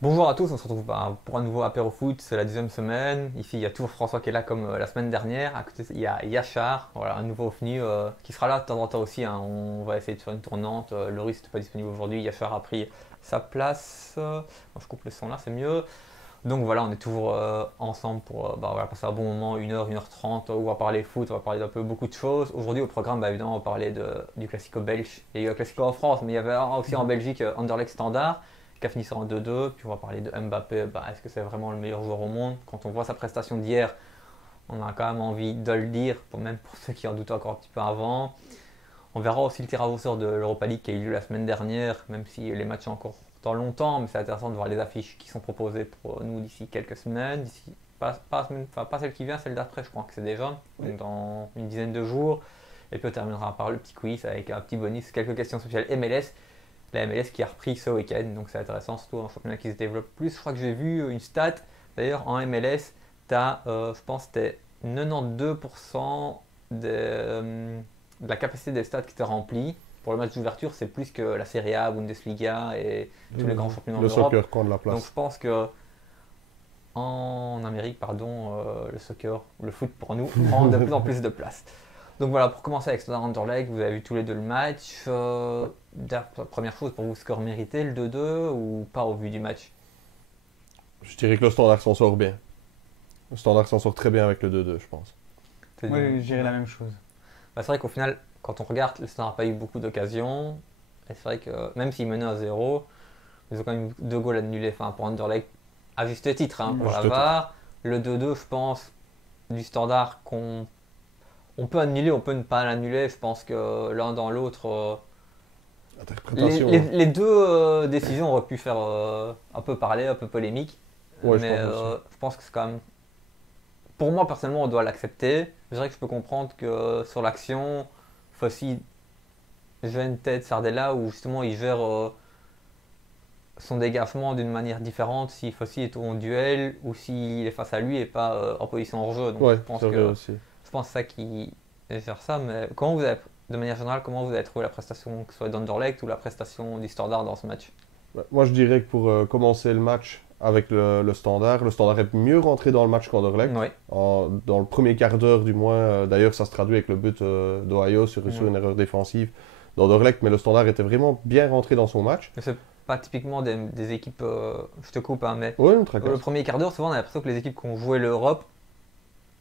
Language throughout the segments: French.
Bonjour à tous, on se retrouve pour un nouveau apéro foot, c'est la deuxième semaine. Ici, il y a toujours François qui est là comme la semaine dernière. À côté, il y a Yachar, voilà, un nouveau venu qui sera là de temps en temps aussi, hein. On va essayer de faire une tournante. Loris n'était pas disponible aujourd'hui, Yachar a pris sa place. Bon, je coupe le son là, c'est mieux. Donc voilà, on est toujours ensemble pour voilà, passer un bon moment, 1 heure 30, où on va parler foot, on va parler d'un peu beaucoup de choses. Aujourd'hui au programme, évidemment, on va parler du Classico belge. Il y a eu un Classico en France, mais il y avait aussi en Belgique Anderlecht Standard, qui a fini sur un 2-2. Puis on va parler de Mbappé, est-ce que c'est vraiment le meilleur joueur au monde? Quand on voit sa prestation d'hier, on a quand même envie de le dire, même pour ceux qui en doutaient encore un petit peu avant. On verra aussi le tirage au sort de l'Europa League qui a eu lieu la semaine dernière, même si les matchs sont encore dans longtemps, mais c'est intéressant de voir les affiches qui sont proposées pour nous d'ici quelques semaines. D'ici, pas celle qui vient, celle d'après, je crois que c'est déjà, donc dans une dizaine de jours. Et puis on terminera par le petit quiz avec un petit bonus, quelques questions spéciales MLS. La MLS qui a repris ce week-end, donc c'est intéressant, surtout un championnat qui se développe plus. Je crois que j'ai vu une stat, d'ailleurs en MLS, tu as, je pense, c'était 92% de la capacité des stades qui étaient remplis. Pour le match d'ouverture, c'est plus que la Serie A, Bundesliga et tous les grands championnats en Le Europe. soccer prend de la Donc place. je pense que en Amérique, pardon, le soccer, le foot pour nous, prend de plus en plus de place. Donc voilà, pour commencer avec Standard Anderlecht, vous avez vu tous les deux le match. Première chose, pour vous, score mérité, le 2-2 ou pas au vu du match? Je dirais que le Standard s'en sort bien. Le Standard s'en sort très bien avec le 2-2, je pense. Moi, je dirais la même chose. C'est vrai qu'au final, quand on regarde, le Standard n'a pas eu beaucoup d'occasions. Et c'est vrai que même s'ils menaient à 0, ils ont quand même eu 2 goals annulés. Enfin, pour Anderlecht, à juste titre, hein, pour la VAR. Le 2-2, je pense, du Standard qu'on on peut annuler, on peut ne pas l'annuler. Je pense que l'un dans l'autre, Interprétation. les deux décisions auraient pu faire un peu parler, un peu polémique. Ouais, Mais je pense aussi. je pense que c'est quand même. Pour moi, personnellement, on doit l'accepter. C'est vrai que je peux comprendre que sur l'action, Fossi gère une tête Sardella où justement il gère son dégagement d'une manière différente si Fossi est en duel ou s'il est face à lui et pas en position hors jeu. Donc Ouais, c'est vrai aussi. je pense que c'est ça qui gère ça. Mais de manière générale, comment vous avez trouvé la prestation, que ce soit d'Anderlecht ou la prestation du Standard dans ce match? Ouais, moi, je dirais que pour commencer le match avec le Standard est mieux rentré dans le match qu'Anderlecht. Oui. Dans le premier quart d'heure, du moins. D'ailleurs, ça se traduit avec le but d'Ohio sur Ouais. une erreur défensive d'Anderlecht. Mais le Standard était vraiment bien rentré dans son match. Mais c'est pas typiquement des équipes, je te coupe, hein, mais Ouais, une le tracasse. premier quart d'heure, souvent on a l'impression que les équipes qui ont joué l'Europe,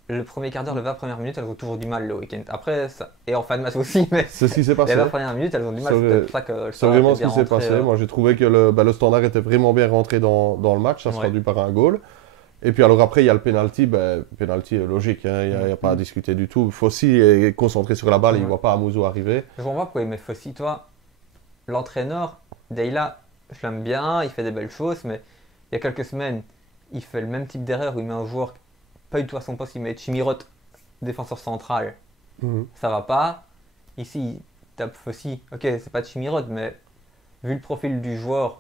le premier quart d'heure, les 20 premières minutes, elles ont toujours du mal le week-end. Après, et en fin de match aussi, mais C'est ce qui s'est les passé. 20 premières minutes, elles ont du mal. C'est C'est peut-être pour ça que le c'est Standard vraiment était ce bien qui s'est rentré. passé. Moi, j'ai trouvé que le Standard était vraiment bien rentré dans le match. Ça se Ouais. traduit par un goal. Et puis alors après, il y a le penalty. Penalty logique, hein, il n'y a pas à discuter du tout. Fossi est concentré sur la balle, il ne Ouais. voit pas Amuzo arriver. Je comprends pas pourquoi il met Fossi. Toi, l'entraîneur, Deila, je l'aime bien, il fait des belles choses, mais il y a quelques semaines, il fait le même type d'erreur où il met un joueur pas du tout à son poste, il met Chimirote, défenseur central. Mhm. Ça va pas. Ici, il tape Fossi. Ok, c'est pas Chimirote, mais vu le profil du joueur,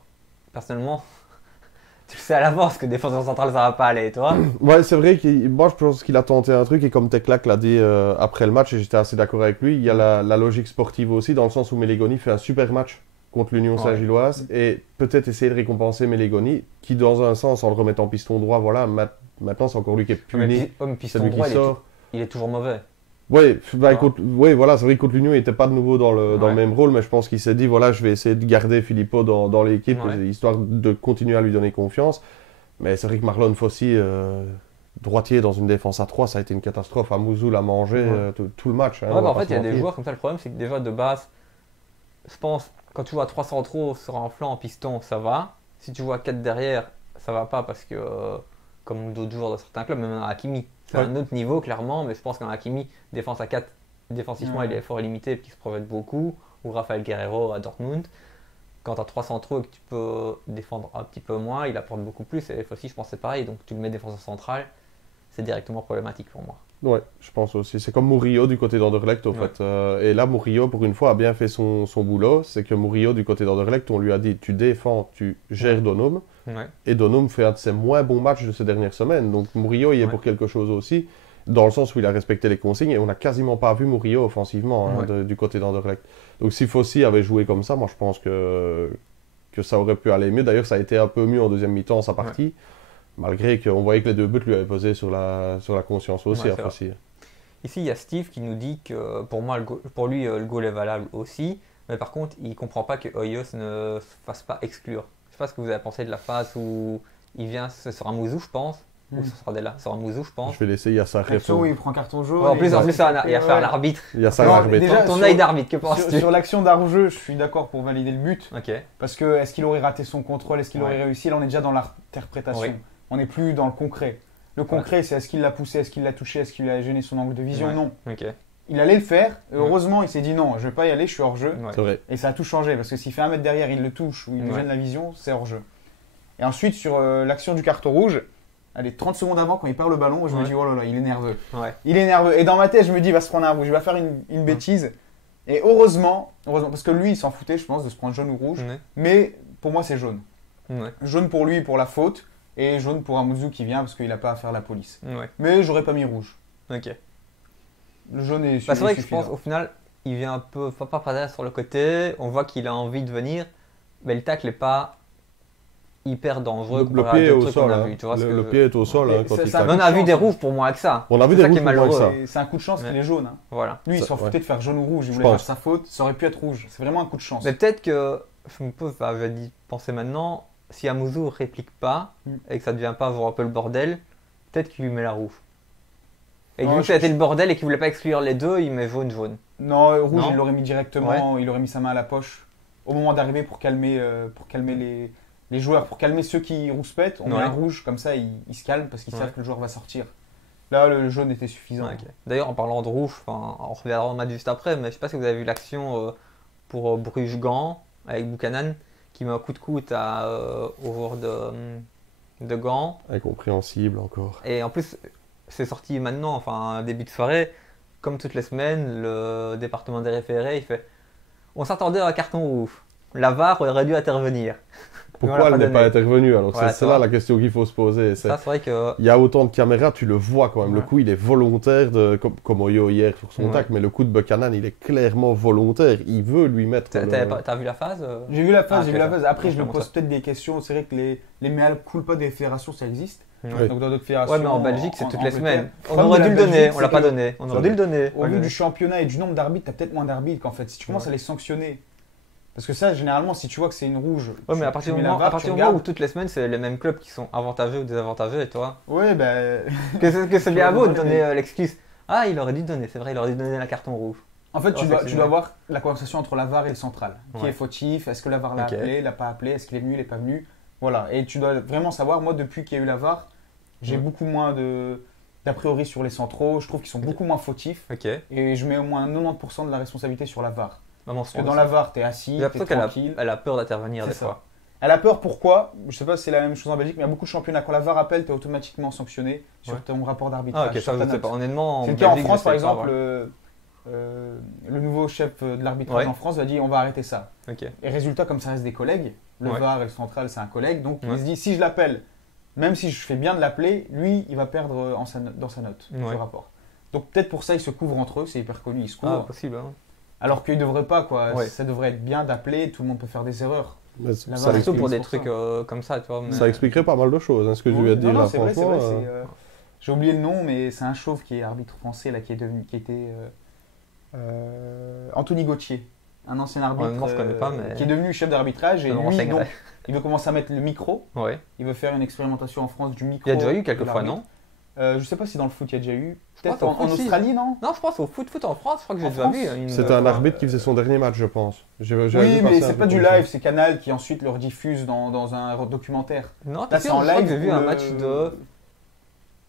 personnellement, tu le sais à l'avance que défenseur central ça va pas aller, toi. Ouais, c'est vrai que moi je pense qu'il a tenté un truc et comme Teclac l'a dit après le match et j'étais assez d'accord avec lui, il y a la logique sportive aussi dans le sens où Melegoni fait un super match contre l'Union Ouais. Saint-Gilloise et peut-être essayer de récompenser Melegoni qui dans un sens en le remettant piston droit, voilà, maintenant c'est encore lui qui est Mais, puni, mais c'est piston lui qui droit, sort. il est toujours mauvais. Ouais, Ouais. ouais, voilà, c'est vrai que contre l'Union, il n'était pas de nouveau dans le Ouais. même rôle, mais je pense qu'il s'est dit, voilà, je vais essayer de garder Filippo dans l'équipe, Ouais. histoire de continuer à lui donner confiance. Mais c'est vrai que Marlon Fossi, droitier dans une défense à 3, ça a été une catastrophe. Amouzou l'a mangé Ouais. tout le match. Hein, Ouais, on va en pas fait, se il y a des mentir. joueurs comme ça. Le problème, c'est que déjà de base, je pense, quand tu joues à 3 centraux sur un flanc en piston, ça va. Si tu joues à 4 derrière, ça va pas parce que, comme d'autres joueurs de certains clubs, même un Hakimi, c'est Ouais. un autre niveau clairement, mais je pense qu'un Hakimi, défense à 4, défensivement, il est fort limité et qu'il se projette beaucoup. Ou Rafael Guerreiro à Dortmund. Quand tu as 3 centraux et que tu peux défendre un petit peu moins, il apporte beaucoup plus. Et aussi, je pense que c'est pareil. Donc tu le mets défenseur central, c'est directement problématique pour moi. Ouais, je pense aussi. C'est comme Murillo du côté d'Anderlecht, au Ouais. fait. Et là, Murillo, pour une fois, a bien fait son boulot. C'est que Murillo, du côté d'Anderlecht, on lui a dit, tu défends, tu gères Donum. Ouais. Et Donum fait un de ses moins bons matchs de ces dernières semaines. Donc Murillo y est Ouais. pour quelque chose aussi, dans le sens où il a respecté les consignes. Et on n'a quasiment pas vu Murillo offensivement hein, Ouais. du côté d'Anderlecht. Donc si Fossi avait joué comme ça, moi je pense que que ça aurait pu aller mieux. D'ailleurs, ça a été un peu mieux en deuxième mi-temps, sa partie, malgré qu'on voyait que les 2 buts lui avaient posé sur la conscience aussi. Ici, il y a Steve qui nous dit que pour lui, le goal est valable aussi, mais par contre, il ne comprend pas que Hoyos ne se fasse pas exclure. Je ne sais pas ce que vous avez pensé de la phase où il vient, ce sera Mouzou, je pense. Ou ce sera Della, ce sera Mouzou, je pense. Je vais laisser Yassar répondre. Il prend carton jaune. En plus, il y a affaire à l'arbitre. Déjà, ton œil d'arbitre, que penses-tu? Sur l'action d'Arjeu, je suis d'accord pour valider le but. Okay. Parce que est-ce qu'il aurait raté son contrôle? Est-ce qu'il aurait réussi? Là, on est déjà dans l'interprétation. Oui. On n'est plus dans le concret. Le concret, c'est est-ce qu'il l'a poussé, est-ce qu'il l'a touché, est-ce qu'il a gêné son angle de vision? Non. Okay. Il allait le faire. Heureusement, il s'est dit non, je ne vais pas y aller, je suis hors-jeu. C'est vrai. Et ça a tout changé. Parce que s'il fait 1 mètre derrière, il le touche ou il gêne la vision, c'est hors-jeu. Et ensuite, sur l'action du carton rouge, allez, 30 secondes avant, quand il perd le ballon, je me dis, oh là là, il est nerveux. Il est nerveux. Et dans ma tête, je me dis, il va se prendre un rouge, il va faire une bêtise. Et heureusement, parce que lui, il s'en foutait, je pense, de se prendre jaune ou rouge. Mais pour moi, c'est jaune. Jaune pour lui, pour la faute. Et jaune pour Amouzou qui vient, parce qu'il n'a pas à faire la police. Mais j'aurais pas mis rouge. Ok. Le jaune est c'est vrai que je pense, au final, il vient un peu, pas sur le côté. On voit qu'il a envie de venir. Mais le tacle n'est pas hyper dangereux. Le pied est au sol. Le pied est au sol. On a vu des rouges pour moi avec ça. On a vu des rouges pour moi avec ça. C'est un coup de chance qu'il est jaune. Voilà. Lui, il s'en foutait de faire jaune ou rouge. Il voulait faire sa faute. Ça aurait pu être rouge. C'est vraiment un coup de chance. Mais peut-être que, je me pose, je vais penser maintenant, si Amouzou ne réplique pas et que ça ne devient pas un peu le bordel, peut-être qu'il lui met la rouge. Et vu que ça a été le bordel et qu'il ne voulait pas exclure les deux, il met jaune. Non, rouge, il l'aurait mis directement. Il aurait mis sa main à la poche au moment d'arriver pour calmer les joueurs, pour calmer ceux qui rouspètent. On met un rouge, comme ça, ils se calment parce qu'ils savent que le joueur va sortir. Là, le jaune était suffisant. D'ailleurs, en parlant de rouge, on reviendra au match juste après, mais je ne sais pas si vous avez vu l'action pour Bruges-Gand avec Buchanan qui met un coup de coude au joueur de Gand. Incompréhensible encore. Et en plus, c'est sorti maintenant, début de soirée. Comme toutes les semaines, le département des référés, il fait « On s'attendait à un carton rouge. La VAR aurait dû intervenir. » Pourquoi elle n'est pas intervenue? Alors c'est là la question qu'il faut se poser. Ça, c'est vrai que... Il y a autant de caméras, tu le vois quand même. Le coup, il est volontaire, comme Oyo hier sur son tac, mais le coup de Buchanan, il est clairement volontaire. Il veut lui mettre... T'as vu la phase? J'ai vu la phase, Après, je me pose peut-être des questions. C'est vrai que les mea culpa des fédérations, ça existe. Donc dans d'autres fédérations... mais en Belgique, c'est toutes les semaines. On aurait dû le donner, on l'a pas donné. On aurait dû le donner. Au vu du championnat et du nombre d'arbitres, t'as peut-être moins d'arbitres qu'en fait. Si tu commences à les sanctionner... Parce que ça, généralement, si tu vois que c'est une rouge. Ouais, mais à partir du moment où toutes les semaines, c'est les mêmes clubs qui sont avantageux ou désavantageux, et toi? Ouais, ben. Que c'est bien beau de donner l'excuse. Ah, il aurait dû donner, c'est vrai, il aurait dû donner la carton rouge. En fait, tu dois voir la conversation entre la VAR et le central. Qui est fautif? Est-ce que la VAR l'a appelé? L'a pas appelé? Est-ce qu'il est venu? Il n'est pas venu? Voilà. Et tu dois vraiment savoir, moi, depuis qu'il y a eu la VAR, j'ai beaucoup moins d'a priori sur les centraux. Je trouve qu'ils sont beaucoup moins fautifs. Et je mets au moins 90% de la responsabilité sur la VAR. Parce que dans la VAR, tu es assis, tu es tranquille. Elle a peur d'intervenir des fois. Elle a peur, pourquoi? Je ne sais pas si c'est la même chose en Belgique, mais il y a beaucoup de championnats. Quand la VAR appelle, tu es automatiquement sanctionné sur ton rapport d'arbitrage. Ah, ok, ça je sais pas. Honnêtement, c'est le cas en France, par exemple, le nouveau chef de l'arbitrage en France va dire on va arrêter ça. Et résultat, comme ça reste des collègues, le VAR et le central, c'est un collègue, donc il se dit si je l'appelle, même si je fais bien de l'appeler, lui, il va perdre dans sa note, ce rapport. Donc peut-être pour ça, ils se couvrent entre eux, c'est hyper connu, ils se couvrent. Ah, possible, hein. Alors qu'ils ne devraient pas, quoi. Ça devrait être bien d'appeler, tout le monde peut faire des erreurs. Surtout pour des trucs comme ça, tu vois. Mais... Ça expliquerait pas mal de choses, ce que je lui ai dit là, c'est franchement. Vrai, j'ai oublié le nom, mais c'est un chauve qui est arbitre français, là, qui était Anthony Gauthier, un ancien arbitre je connais pas, mais... qui est devenu chef d'arbitrage. Et lui, donc, il veut commencer à mettre le micro. Il veut faire une expérimentation en France du micro. Il y a déjà eu quelques fois, non? Je sais pas si dans le foot il y a déjà eu. Peut-être en Australie, non? Non, je pense au foot en France, je crois que j'ai déjà vu. C'était un arbitre qui faisait son dernier match, je pense. Oui, mais c'est pas du live, c'est Canal qui ensuite le rediffuse dans un documentaire. Non, là c'est en live. J'ai vu un match de.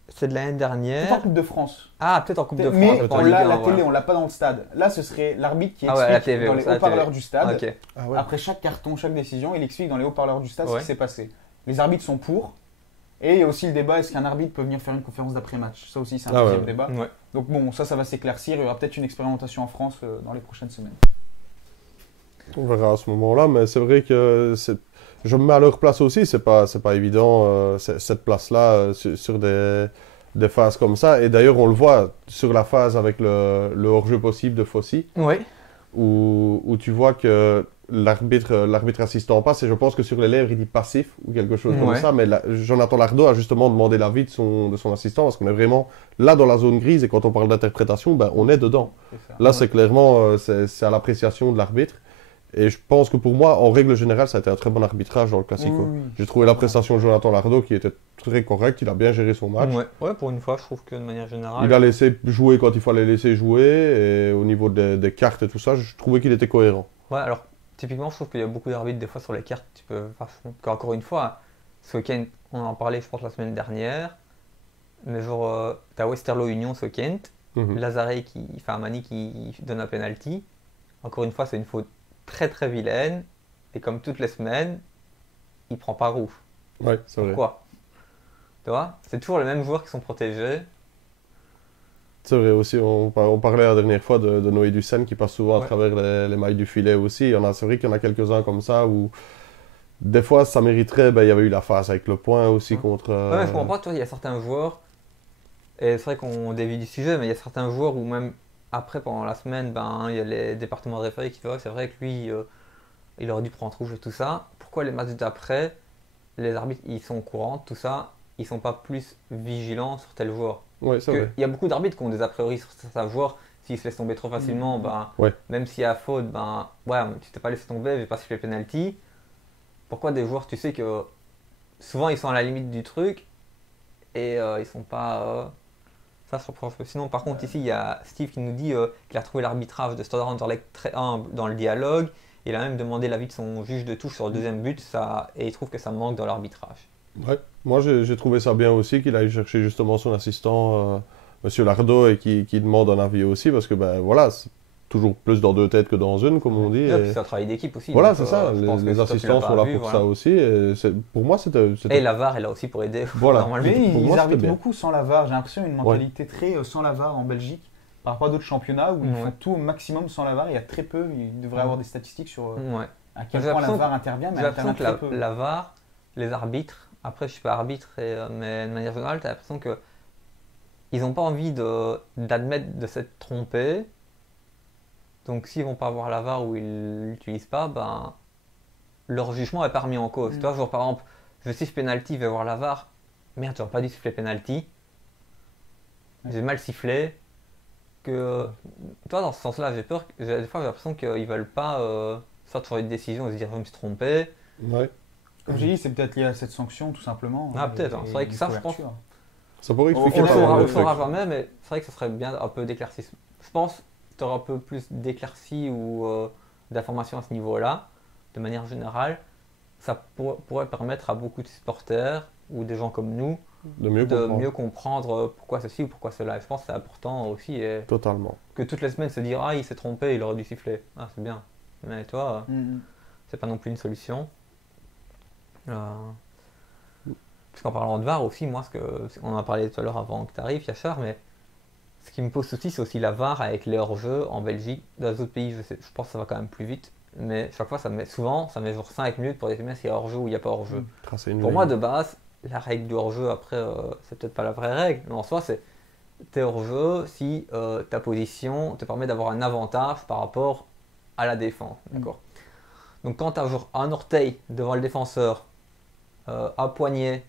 C'est de l'année dernière. Peut-être en Coupe de France. Ah, peut-être en Coupe de France. Mais on l'a la télé, on l'a pas dans le stade. Là, ce serait l'arbitre qui explique dans les haut-parleurs du stade. Après chaque carton, chaque décision, il explique dans les haut-parleurs du stade ce qui s'est passé. Les arbitres sont pour. Et il y a aussi le débat, est-ce qu'un arbitre peut venir faire une conférence d'après-match? Ça aussi, c'est un deuxième débat. Donc bon, ça va s'éclaircir. Il y aura peut-être une expérimentation en France dans les prochaines semaines. On verra à ce moment-là, mais c'est vrai que je me mets à leur place aussi. C'est pas évident, cette place-là, sur des phases comme ça. Et d'ailleurs, on le voit sur la phase avec le hors-jeu possible de Fossi. Oui. Où tu vois que l'arbitre assistant passe, et je pense que sur les lèvres, il dit passif ou quelque chose comme ça. Mais Jonathan Lardo a justement demandé l'avis de son assistant, parce qu'on est vraiment là dans la zone grise, et quand on parle d'interprétation, ben, on est dedans. Là, c'est clairement c'est à l'appréciation de l'arbitre. Et je pense que pour moi, en règle générale, ça a été un très bon arbitrage dans le Classico. J'ai trouvé la prestation de Jonathan Lardo qui était très correcte, il a bien géré son match. Ouais, pour une fois, je trouve que de manière générale... Il a laissé jouer quand il fallait laisser jouer, et au niveau des cartes et tout ça, je trouvais qu'il était cohérent. Ouais, alors, typiquement, je trouve qu'il y a beaucoup d'arbitres, des fois, sur les cartes, tu peux... Encore une fois, ce week-end, on en parlait, je pense, la semaine dernière, mais genre, t'as Westerlo Union ce week-end, Lazare Amani qui donne un penalty. Encore une fois, c'est une faute très très vilaine, et comme toutes les semaines, il prend pas rouge. Ouais, c'est vrai. Pourquoi? Tu vois, c'est toujours les mêmes joueurs qui sont protégés. C'est vrai aussi, on parlait la dernière fois de Noé Dussen qui passe souvent à travers les mailles du filet aussi. C'est vrai qu'il y en a quelques-uns comme ça où des fois ça mériterait, il y avait eu la phase avec le point aussi contre... Ouais, mais je comprends pas, toi, il y a certains joueurs, et c'est vrai qu'on dévie du sujet, mais il y a certains joueurs où même après, pendant la semaine, il y a les départements de référés qui font c'est vrai que lui, il aurait dû prendre rouge et tout ça. Pourquoi les matchs d'après, les arbitres, ils sont au courant de tout ça, ils sont pas plus vigilants sur tel joueur? Ouais, c'est vrai. Il y a beaucoup d'arbitres qui ont des a priori sur certains joueurs. S'ils se laissent tomber trop facilement, même s'il y a faute, tu t'es pas laissé tomber, je vais pas siffler penalty. Pourquoi des joueurs, tu sais que souvent ils sont à la limite du truc et ils sont pas... Ça, sinon, par contre, ici, il y a Steve qui nous dit qu'il a trouvé l'arbitrage de Standard Anderlecht très humble dans le dialogue. Il a même demandé l'avis de son juge de touche sur le deuxième but, et il trouve que ça manque dans l'arbitrage. Ouais, moi j'ai trouvé ça bien aussi qu'il aille chercher justement son assistant, Monsieur Lardo, et qui demande un avis aussi, parce que voilà, c'est toujours plus dans deux têtes que dans une, comme on dit. Et puis c'est un travail d'équipe aussi. Voilà, c'est ça, les assistants sont là pour ça aussi. Et pour moi, c'était... Et la VAR est là aussi pour aider. Voilà. Normalement, ils arbitrent beaucoup sans la VAR. J'ai l'impression qu'il y a une mentalité très sans la VAR en Belgique, par rapport à d'autres championnats où ils font tout au maximum sans la VAR. Il y a très peu, il devrait avoir des statistiques sur à quel point la VAR intervient. J'ai l'impression que la VAR, les arbitres, après je suis pas arbitre, mais de manière générale, tu as l'impression qu'ils n'ont pas envie d'admettre de s'être trompés. Donc s'ils vont pas voir la VAR ou ils l'utilisent pas, leur jugement est pas remis en cause. Toi, genre par exemple, je siffle penalty, je vais voir la VAR. Merde, tu n'aurais pas dû siffler penalty. J'ai mal sifflé. Toi, dans ce sens-là, j'ai peur. Des fois, j'ai l'impression qu'ils veulent pas faire toujours une décision et se dire je me suis trompé. Ouais. Comme j'ai dit, c'est peut-être lié à cette sanction, tout simplement. Peut-être. C'est vrai que ça, je pense. Ça pourrait expliquer. On le saura jamais, mais c'est vrai que ça serait bien un peu d'éclairci. Je pense tu auras un peu plus d'éclaircies ou d'informations à ce niveau-là, de manière générale. Ça pourrait permettre à beaucoup de supporters ou des gens comme nous de mieux comprendre pourquoi ceci ou pourquoi cela. Et je pense que c'est important aussi. Totalement. Que toutes les semaines se dire il s'est trompé, il aurait dû siffler. C'est bien. Mais toi, c'est pas non plus une solution. Parce qu'en parlant de VAR aussi, moi, on en a parlé tout à l'heure avant que tu arrives, Yachar, mais ce qui me pose souci, c'est aussi la VAR avec les hors-jeux en Belgique. Dans les autres pays, je pense que ça va quand même plus vite. Mais chaque fois, ça met genre 5 minutes pour déterminer s'il y a hors-jeu ou il n'y a pas hors-jeu. Pour moi, de base, la règle du hors-jeu, après, c'est peut-être pas la vraie règle, mais en soi, c'est t'es hors-jeu si ta position te permet d'avoir un avantage par rapport à la défense. D'accord. Donc quand tu as genre un orteil devant le défenseur, un poignet,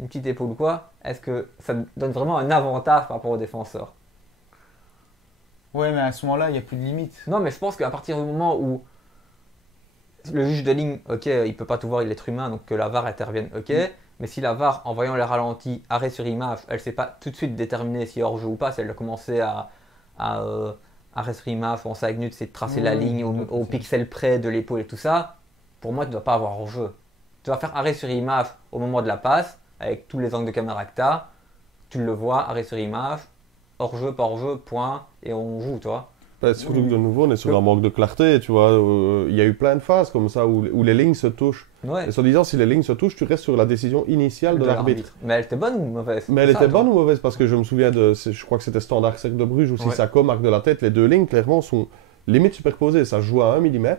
une petite épaule ou quoi, est-ce que ça donne vraiment un avantage par rapport au défenseur? Ouais, mais à ce moment-là, il n'y a plus de limite. Non, mais je pense qu'à partir du moment où le juge de ligne, ok, il peut pas tout voir, il est être humain, donc que la VAR intervienne, ok. Mais si la VAR, en voyant les ralentis, arrêt sur image, elle ne sait pas tout de suite déterminer si hors-jeu ou pas, si elle a commencé à arrêt sur image, on 5 minutes, c'est de tracer la ligne au pixel près de l'épaule et tout ça, pour moi, tu ne dois pas avoir hors-jeu. Tu vas faire arrêt sur image au moment de la passe, avec tous les angles de caméra que tu as, tu le vois, arrêt sur image, hors-jeu, pas hors-jeu, point, et on joue, tu vois. Surtout que de nouveau, on est sur un manque de clarté, tu vois. Il y a eu plein de phases comme ça où les lignes se touchent. Ouais. Et soi-disant, si les lignes se touchent, tu restes sur la décision initiale de l'arbitre. Mais elle était bonne ou mauvaise? Mais elle était bonne ou mauvaise? Parce que je me souviens je crois que c'était Standard Cercle de Bruges ou Sissako, Marque de la Tête, les deux lignes, clairement, sont limite superposées. Ça se joue à 1 mm. Ouais.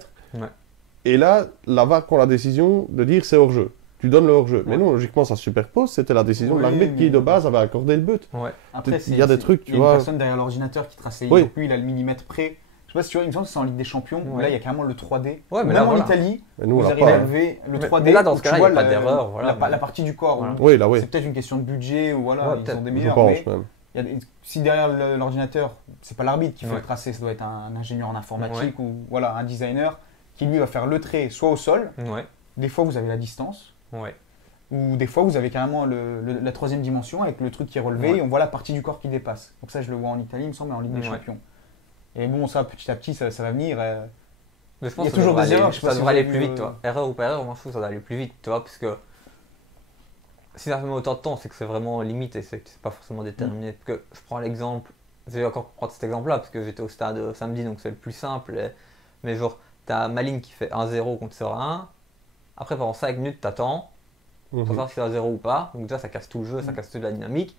Et là, la VAR prend la décision de dire c'est hors-jeu. Tu donnes le hors-jeu. Mais non, logiquement, ça se superpose. C'était la décision de l'arbitre qui, de base, avait accordé le but. Ouais. Après, il y a des trucs, tu vois. Il y a une personne derrière l'ordinateur qui trace les lignes. Donc lui, il a le millimètre près. Je sais pas si tu vois, il me semble que c'est en Ligue des Champions, où là il y a carrément le 3D. Ouais, mais même là, en voilà. Italie, Mais nous, vous on l'a arrivez à pas. lever le 3D. Mais là, dans ce où tu cas-là, il vois n'y a pas d'erreur. Voilà, la partie du corps. Voilà. Oui, là, oui. C'est peut-être une question de budget ou voilà, Ouais, ils peut-être. ont des Je meilleurs. pense Mais même. si derrière l'ordinateur, c'est pas l'arbitre qui fait Ouais. le tracé, ça doit être un ingénieur en informatique ou voilà, un designer qui lui va faire le trait soit au sol. Ouais, Des fois, vous avez la distance. ouais. Ou des fois, vous avez carrément la troisième dimension avec le truc qui est relevé Ouais. et on voit la partie du corps qui dépasse. Donc ça, je le vois en Italie, il me semble, et en Ligue des Ouais. Champions. Et bon, ça, petit à petit, ça va venir. Mais je pense Il y a que toujours ça des devrait erreurs, aller- je sais pas ça si devrait vous aller avez plus vu, vite, toi. Erreur ou pas erreur, moi je trouve que ça doit aller plus vite, tu vois, parce que si ça met autant de temps, c'est que c'est vraiment limite et c'est pas forcément déterminé. Parce que je prends l'exemple, je vais encore prendre cet exemple-là, parce que j'étais au stade samedi, donc c'est le plus simple. Mais genre, t'as Malines qui fait 1-0 contre Serein, après pendant 5 minutes, t'attends pour Mhm. savoir si c'est 1-0 ou pas, donc déjà ça casse tout le jeu, ça casse toute la dynamique.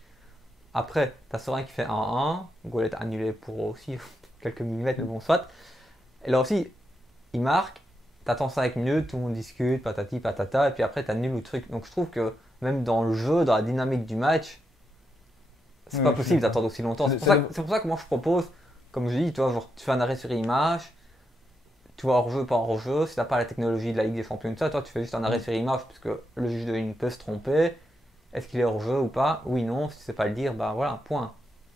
Après, t'as Serein qui fait 1-1, le goal est annulé pour aussi quelques millimètres, mais bon, soit. Et là aussi, il marque, t'attends 5 minutes, tout le monde discute, patati patata, et puis après t'annules le truc. Donc je trouve que même dans le jeu, dans la dynamique du match, c'est Oui, pas je possible suis d'accord. d'attendre aussi longtemps. C'est C'est- pour ça que moi je propose, comme je dis, tu vois, genre, tu fais un arrêt sur image, tu vois hors-jeu, pas hors-jeu, si t'as pas la technologie de la Ligue des Champions, tout ça, toi tu fais juste un arrêt sur image, puisque le juge de ligne peut se tromper. Est-ce qu'il est hors-jeu ou pas? Oui, non, si tu sais pas le dire, bah voilà, point.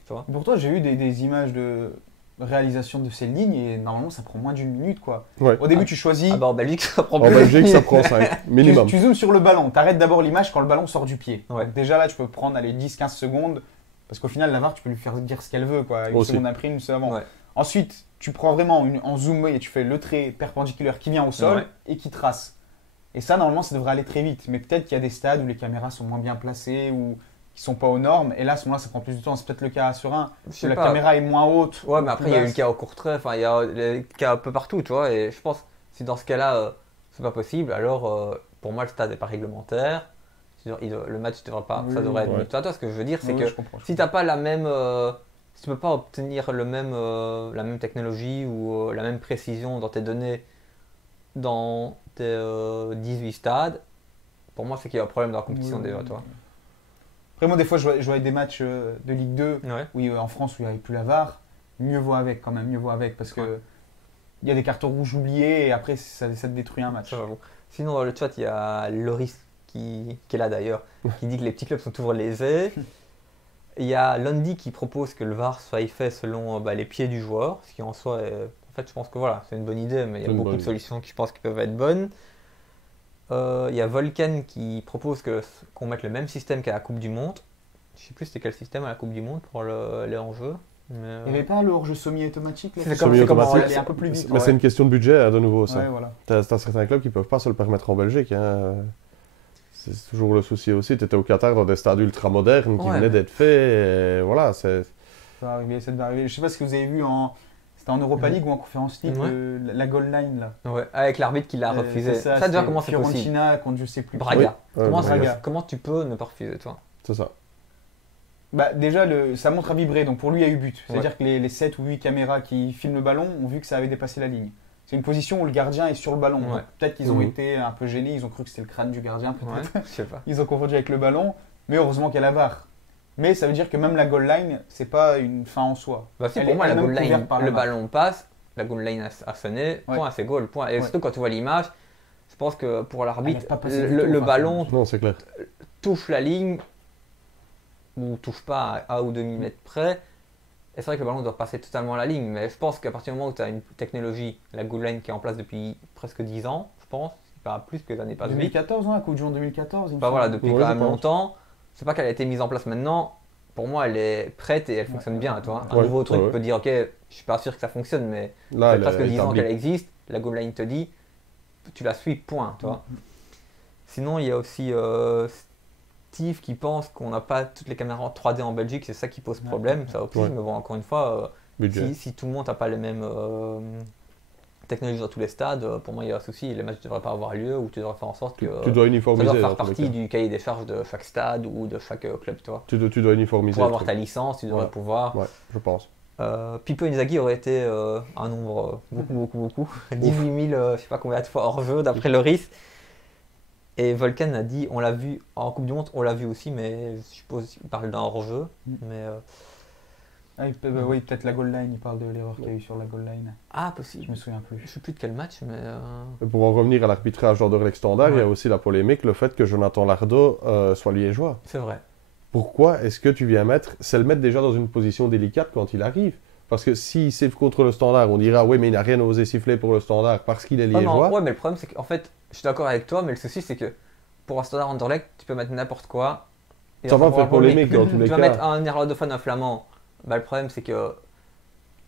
Tu vois? Pour toi, j'ai eu des images de réalisation de ces lignes et normalement, ça prend moins d'une minute, quoi. Ouais. Au début, tu choisis. Ah bah en Belgique, ça prend En plus. Belgique, ça prend 5 minimum. Tu zoomes sur le ballon, tu arrêtes d'abord l'image quand le ballon sort du pied. Ouais. Donc déjà là, tu peux prendre allez, 10-15 secondes, parce qu'au final, la VAR, tu peux lui faire dire ce qu'elle veut, quoi. Une Aussi. seconde après, une seconde avant. Ouais. Ensuite, tu prends vraiment en zoom et tu fais le trait perpendiculaire qui vient au sol Ouais. et qui trace. Et ça, normalement, ça devrait aller très vite. Mais peut-être qu'il y a des stades où les caméras sont moins bien placées ou qui sont pas aux normes. Et là, à ce moment-là, ça prend plus de temps. C'est peut-être le cas à Serein, Je où sais la pas. caméra est moins haute. Ouais, ou mais plus après, il y a eu le basse. cas au Courtrai, enfin, il y a des cas un peu partout, tu vois, et je pense, si dans ce cas-là, c'est pas possible, alors pour moi, le stade n'est pas réglementaire, le match devrait pas, ça Oui, devrait être. ouais. Tu vois, ce que je veux dire, c'est Ouais, que je comprends, je si t'as pas la même. Si tu peux pas obtenir la même technologie ou la même précision dans tes données dans tes 18 stades, pour moi, c'est qu'il y a un problème dans la compétition Oui, déjà, oui. toi. Après, moi, des fois, je voyais des matchs de Ligue 2 Ouais. oui, en France où il n'y avait plus la VAR. Mieux vaut avec, quand même, mieux vaut avec. Parce que il y a des cartons rouges oubliés et après, ça te détruit un match. Ça va, bon. Sinon, dans le chat, il y a Loris qui est là d'ailleurs, qui dit que les petits clubs sont toujours lésés. Il y a Lundy qui propose que le VAR soit fait selon les pieds du joueur, ce qui en soi, en fait, je pense que voilà, c'est une bonne idée, mais il y a C'est une beaucoup bonne de idée. solutions qui je pense qui peuvent être bonnes. Il y a Volken qui propose qu'on mette le même système qu'à la Coupe du Monde. Je sais plus c'était quel système à la Coupe du Monde pour les enjeux. Mais, Il n'y avait pas le hors-jeu semi-automatique là, C'est qui comme- sortait Semi-automatique, aller un peu plus vite. Mais c'est une question de budget, hein, de nouveau, ça. Ouais, voilà. T'as certains clubs qui peuvent pas se le permettre en Belgique. Hein. C'est toujours le souci aussi. Tu étais au Qatar dans des stades ultra modernes qui Ouais, venaient mais- d'être faits. Et voilà, c'est. Ça va arriver, ça va arriver. Je sais pas ce que vous avez vu c'était en Europa League ou en Conférence League, Ouais. la goal line là. ouais, avec l'arbitre qui l'a refusé. C'est Ça, déjà, c'était comment c'est possible? Fiorentina contre je sais plus. qui. Braga. Oui, Comment, Braga. comment tu peux ne pas refuser, toi? C'est ça. Bah, déjà, ça montre à vibrer, donc pour lui, il y a eu but. C'est-à-dire que les 7 ou 8 caméras qui filment le ballon ont vu que ça avait dépassé la ligne. C'est une position où le gardien est sur le ballon. Ouais. Donc, peut-être qu'ils ont Mhm. été un peu gênés, ils ont cru que c'était le crâne du gardien, peut-être. Ouais, je sais pas. Ils ont confondu avec le ballon, mais heureusement qu'il y a la VAR. Mais ça veut dire que même la goal line, c'est pas une fin en soi. Bah si, Elle pour est moi, la elle-même goal line, couverte par la le VAR. ballon passe, la goal line a sonné, Ouais. point, c'est goal, point. Et Ouais. surtout quand tu vois l'image, je pense que pour l'arbitre, Elle a pas passé du le, tout, le enfin, ballon Non, c'est clair. touche la ligne, ou touche pas à 1 ou 2 mm près. Et c'est vrai que le ballon doit passer totalement la ligne, mais je pense qu'à partir du moment où tu as une technologie, la goal line qui est en place depuis presque 10 ans, je pense, pas plus que les années passent vite. 2014, hein, la Coupe du Monde 2014. il me Bah semble. voilà, depuis Ouais, quand je même pense. longtemps. C'est pas qu'elle a été mise en place maintenant. Pour moi, elle est prête et elle fonctionne bien, toi. Un Ouais, nouveau truc, ouais. tu peux dire, ok, je suis pas sûr que ça fonctionne, mais Là, ça fait elle presque est 10 ans établie. qu'elle existe. La goal line te dit, tu la suis, point, tu vois. Sinon, il y a aussi Steve qui pense qu'on n'a pas toutes les caméras en 3D en Belgique, c'est ça qui pose problème, ça aussi. Ouais. Mais bon, encore une fois, Budget. si tout le monde n'a pas les mêmes technologies dans tous les stades, pour moi, il y a un souci. Les matchs ne devraient pas avoir lieu ou tu devrais faire en sorte que Tu dois ça uniformiser. doit dans faire tous les partie cas. du cahier des charges de chaque stade ou de chaque club, tu vois. Tu dois uniformiser. Pour le avoir truc. ta licence, tu devrais Ouais. pouvoir. Ouais, je pense. Pipo Inzaghi aurait été un nombre beaucoup. 18 000, je sais pas combien de fois hors jeu d'après Loris. Et Volkan a dit, on l'a vu en Coupe du Monde, on l'a vu aussi, mais je suppose qu'il parle d'un hors jeu. Mais Oui, peut-être la goal line, il parle de l'erreur qu'il y a eu sur la goal line. Ah, possible. Je me souviens plus. Je sais plus de quel match, mais. Et pour en revenir à l'arbitrage d'Anderlecht Standard, il y a aussi la polémique, le fait que Jonathan Lardo soit liégeois. C'est vrai. Pourquoi est-ce que tu viens mettre... C'est le mettre déjà dans une position délicate quand il arrive. Parce que s'il siffle contre le Standard, on dira oui, mais il n'a rien osé siffler pour le Standard parce qu'il est liégeois. Ouais, mais le problème, c'est qu'en fait, je suis d'accord avec toi, mais le souci, c'est que pour un Standard Anderlecht, tu peux mettre n'importe quoi. Ça va faire polémique dans tous les cas. Tu vas mettre un néerlandophone, un flamand. Bah, le problème, c'est que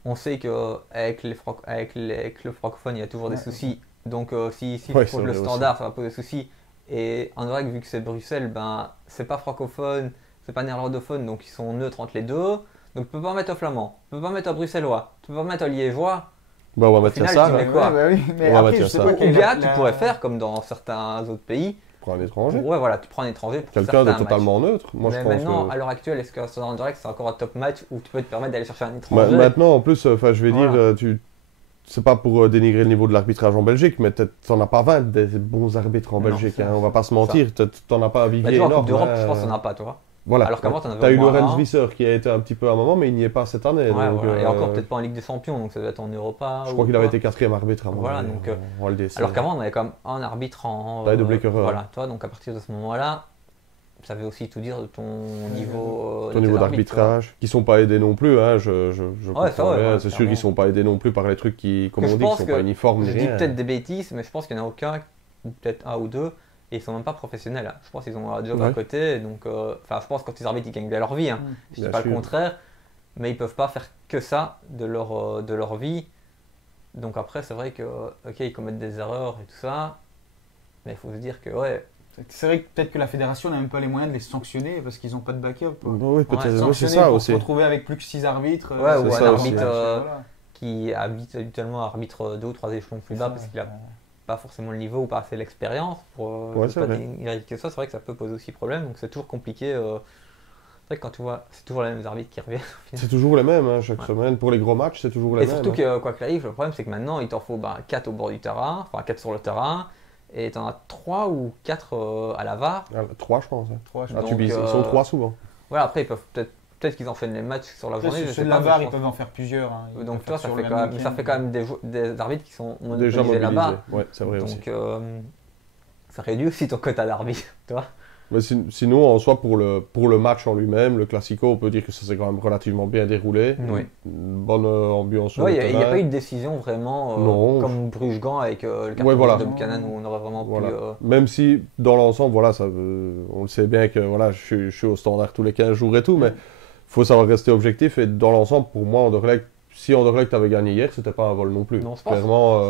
on sait qu'avec avec le francophone, il y a toujours des soucis. Donc, si pour le Standard, ça va poser des soucis. Et Anderlecht, vu que c'est Bruxelles, ben, c'est pas francophone, c'est pas néerlandophone, donc ils sont neutres entre les deux. Donc, tu peux pas mettre un flamand, tu peux pas mettre un bruxellois, tu peux pas mettre un liégeois. Bah, on va mettre ça. Tu mets quoi? Mais après, je sais pas. Ou bien, tu pourrais faire comme dans certains autres pays. Prends un étranger. Ouais, voilà, tu prends un étranger pour quelqu'un de totalement neutre. Moi, mais je pense maintenant, que... à l'heure actuelle, est-ce que Standard Anderlecht c'est encore un top match où tu peux te permettre d'aller chercher un étranger? Maintenant, en plus, je vais dire, c'est pas pour dénigrer le niveau de l'arbitrage en Belgique, mais t'en as pas 20 des bons arbitres en Belgique. On va pas se mentir, t'en as pas à vivier énorme. En Coupe d'Europe, je pense que t'en as pas, toi. Voilà. Alors qu'avant, t'en avais t'as eu Lorenz Visser qui a été un petit peu à un moment, mais il n'y est pas cette année. Ouais, donc, voilà. Et encore peut-être pas en Ligue des Champions, donc ça doit être en Europa. Je crois qu'il avait été 4e arbitre à un moment. Voilà, donc, en LDC. alors qu'avant, on avait quand même un arbitre en. Voilà, toi, donc à partir de ce moment-là, ça veut aussi tout dire de ton niveau. Ton niveau d'arbitrage, qui sont pas aidés non plus. Hein, c'est sûr qu'ils sont pas aidés non plus par les trucs qui, comme on dit, qui sont pas uniformes. Je dis peut-être des bêtises, mais je pense qu'il n'y en a aucun, ou peut-être un ou deux. Et ils sont même pas professionnels. Je pense qu'ils ont un job à côté. Donc, je pense que quand ils arbitrent, ils gagnent bien leur vie. Hein. Je dis pas le contraire. Mais ils peuvent pas faire que ça de leur vie. Donc après, c'est vrai que, ils commettent des erreurs et tout ça. Mais il faut se dire que, c'est vrai que peut-être que la fédération n'a même pas les moyens de les sanctionner parce qu'ils n'ont pas de backup. Oui, peut-être. C'est ça aussi. Se retrouver avec plus que 6 arbitres. Ou un arbitre qui habituellement arbitre 2 ou 3 échelons plus bas parce qu'il a pas forcément le niveau ou pas assez l'expérience pour éradiquer ça. C'est vrai que ça peut poser aussi problème, donc c'est toujours compliqué. C'est vrai que quand tu vois, c'est toujours les mêmes arbitres qui reviennent. C'est toujours les mêmes, hein, chaque semaine. Pour les gros matchs, c'est toujours les mêmes. Et surtout que, quoi qu'il arrive, le problème c'est que maintenant il t'en faut 4 au bord du terrain, enfin 4 sur le terrain, et t'en as 3 ou 4 à la VAR. 3 je pense. 3, ils sont 3 souvent. Voilà, après ils peuvent peut-être qu'ils enchaînent les matchs sur la journée. Sur la VAR, ils peuvent en faire plusieurs. Donc toi, ça fait quand même des arbitres qui sont déjà mobilisés là-bas. Ouais, c'est vrai aussi. Donc ça réduit aussi ton quota d'arbitre, toi. Mais sinon, en soi, pour le match en lui-même, le Classico, on peut dire que ça s'est quand même relativement bien déroulé. Oui. Une bonne ambiance. Il n'y a pas eu de décision vraiment comme Bruges-Gand avec le carton de Buchanan où on aurait vraiment pu... Même si, dans l'ensemble, on le sait bien que je suis au Standard tous les 15 jours et tout, mais il faut savoir rester objectif. Et dans l'ensemble, pour moi, si Anderlecht avait gagné hier, c'était pas un vol non plus. Non, clairement.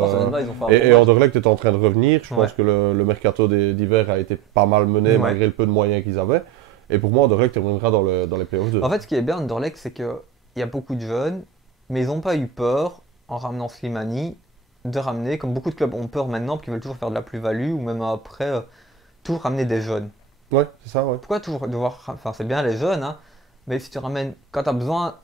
Et Anderlecht est en train de revenir. Je pense que le mercato d'hiver a été pas mal mené malgré le peu de moyens qu'ils avaient. Et pour moi, Anderlecht reviendra dans les playoffs 2. En fait, ce qui est bien Anderlecht, c'est qu'il y a beaucoup de jeunes, mais ils n'ont pas eu peur, en ramenant Slimani, de ramener, comme beaucoup de clubs ont peur maintenant, parce qu'ils veulent toujours faire de la plus-value, ou même après, toujours ramener des jeunes. Ouais, c'est ça, ouais. Pourquoi toujours devoir... Enfin, c'est bien les jeunes, hein, mais si tu ramènes... Quand tu as besoin...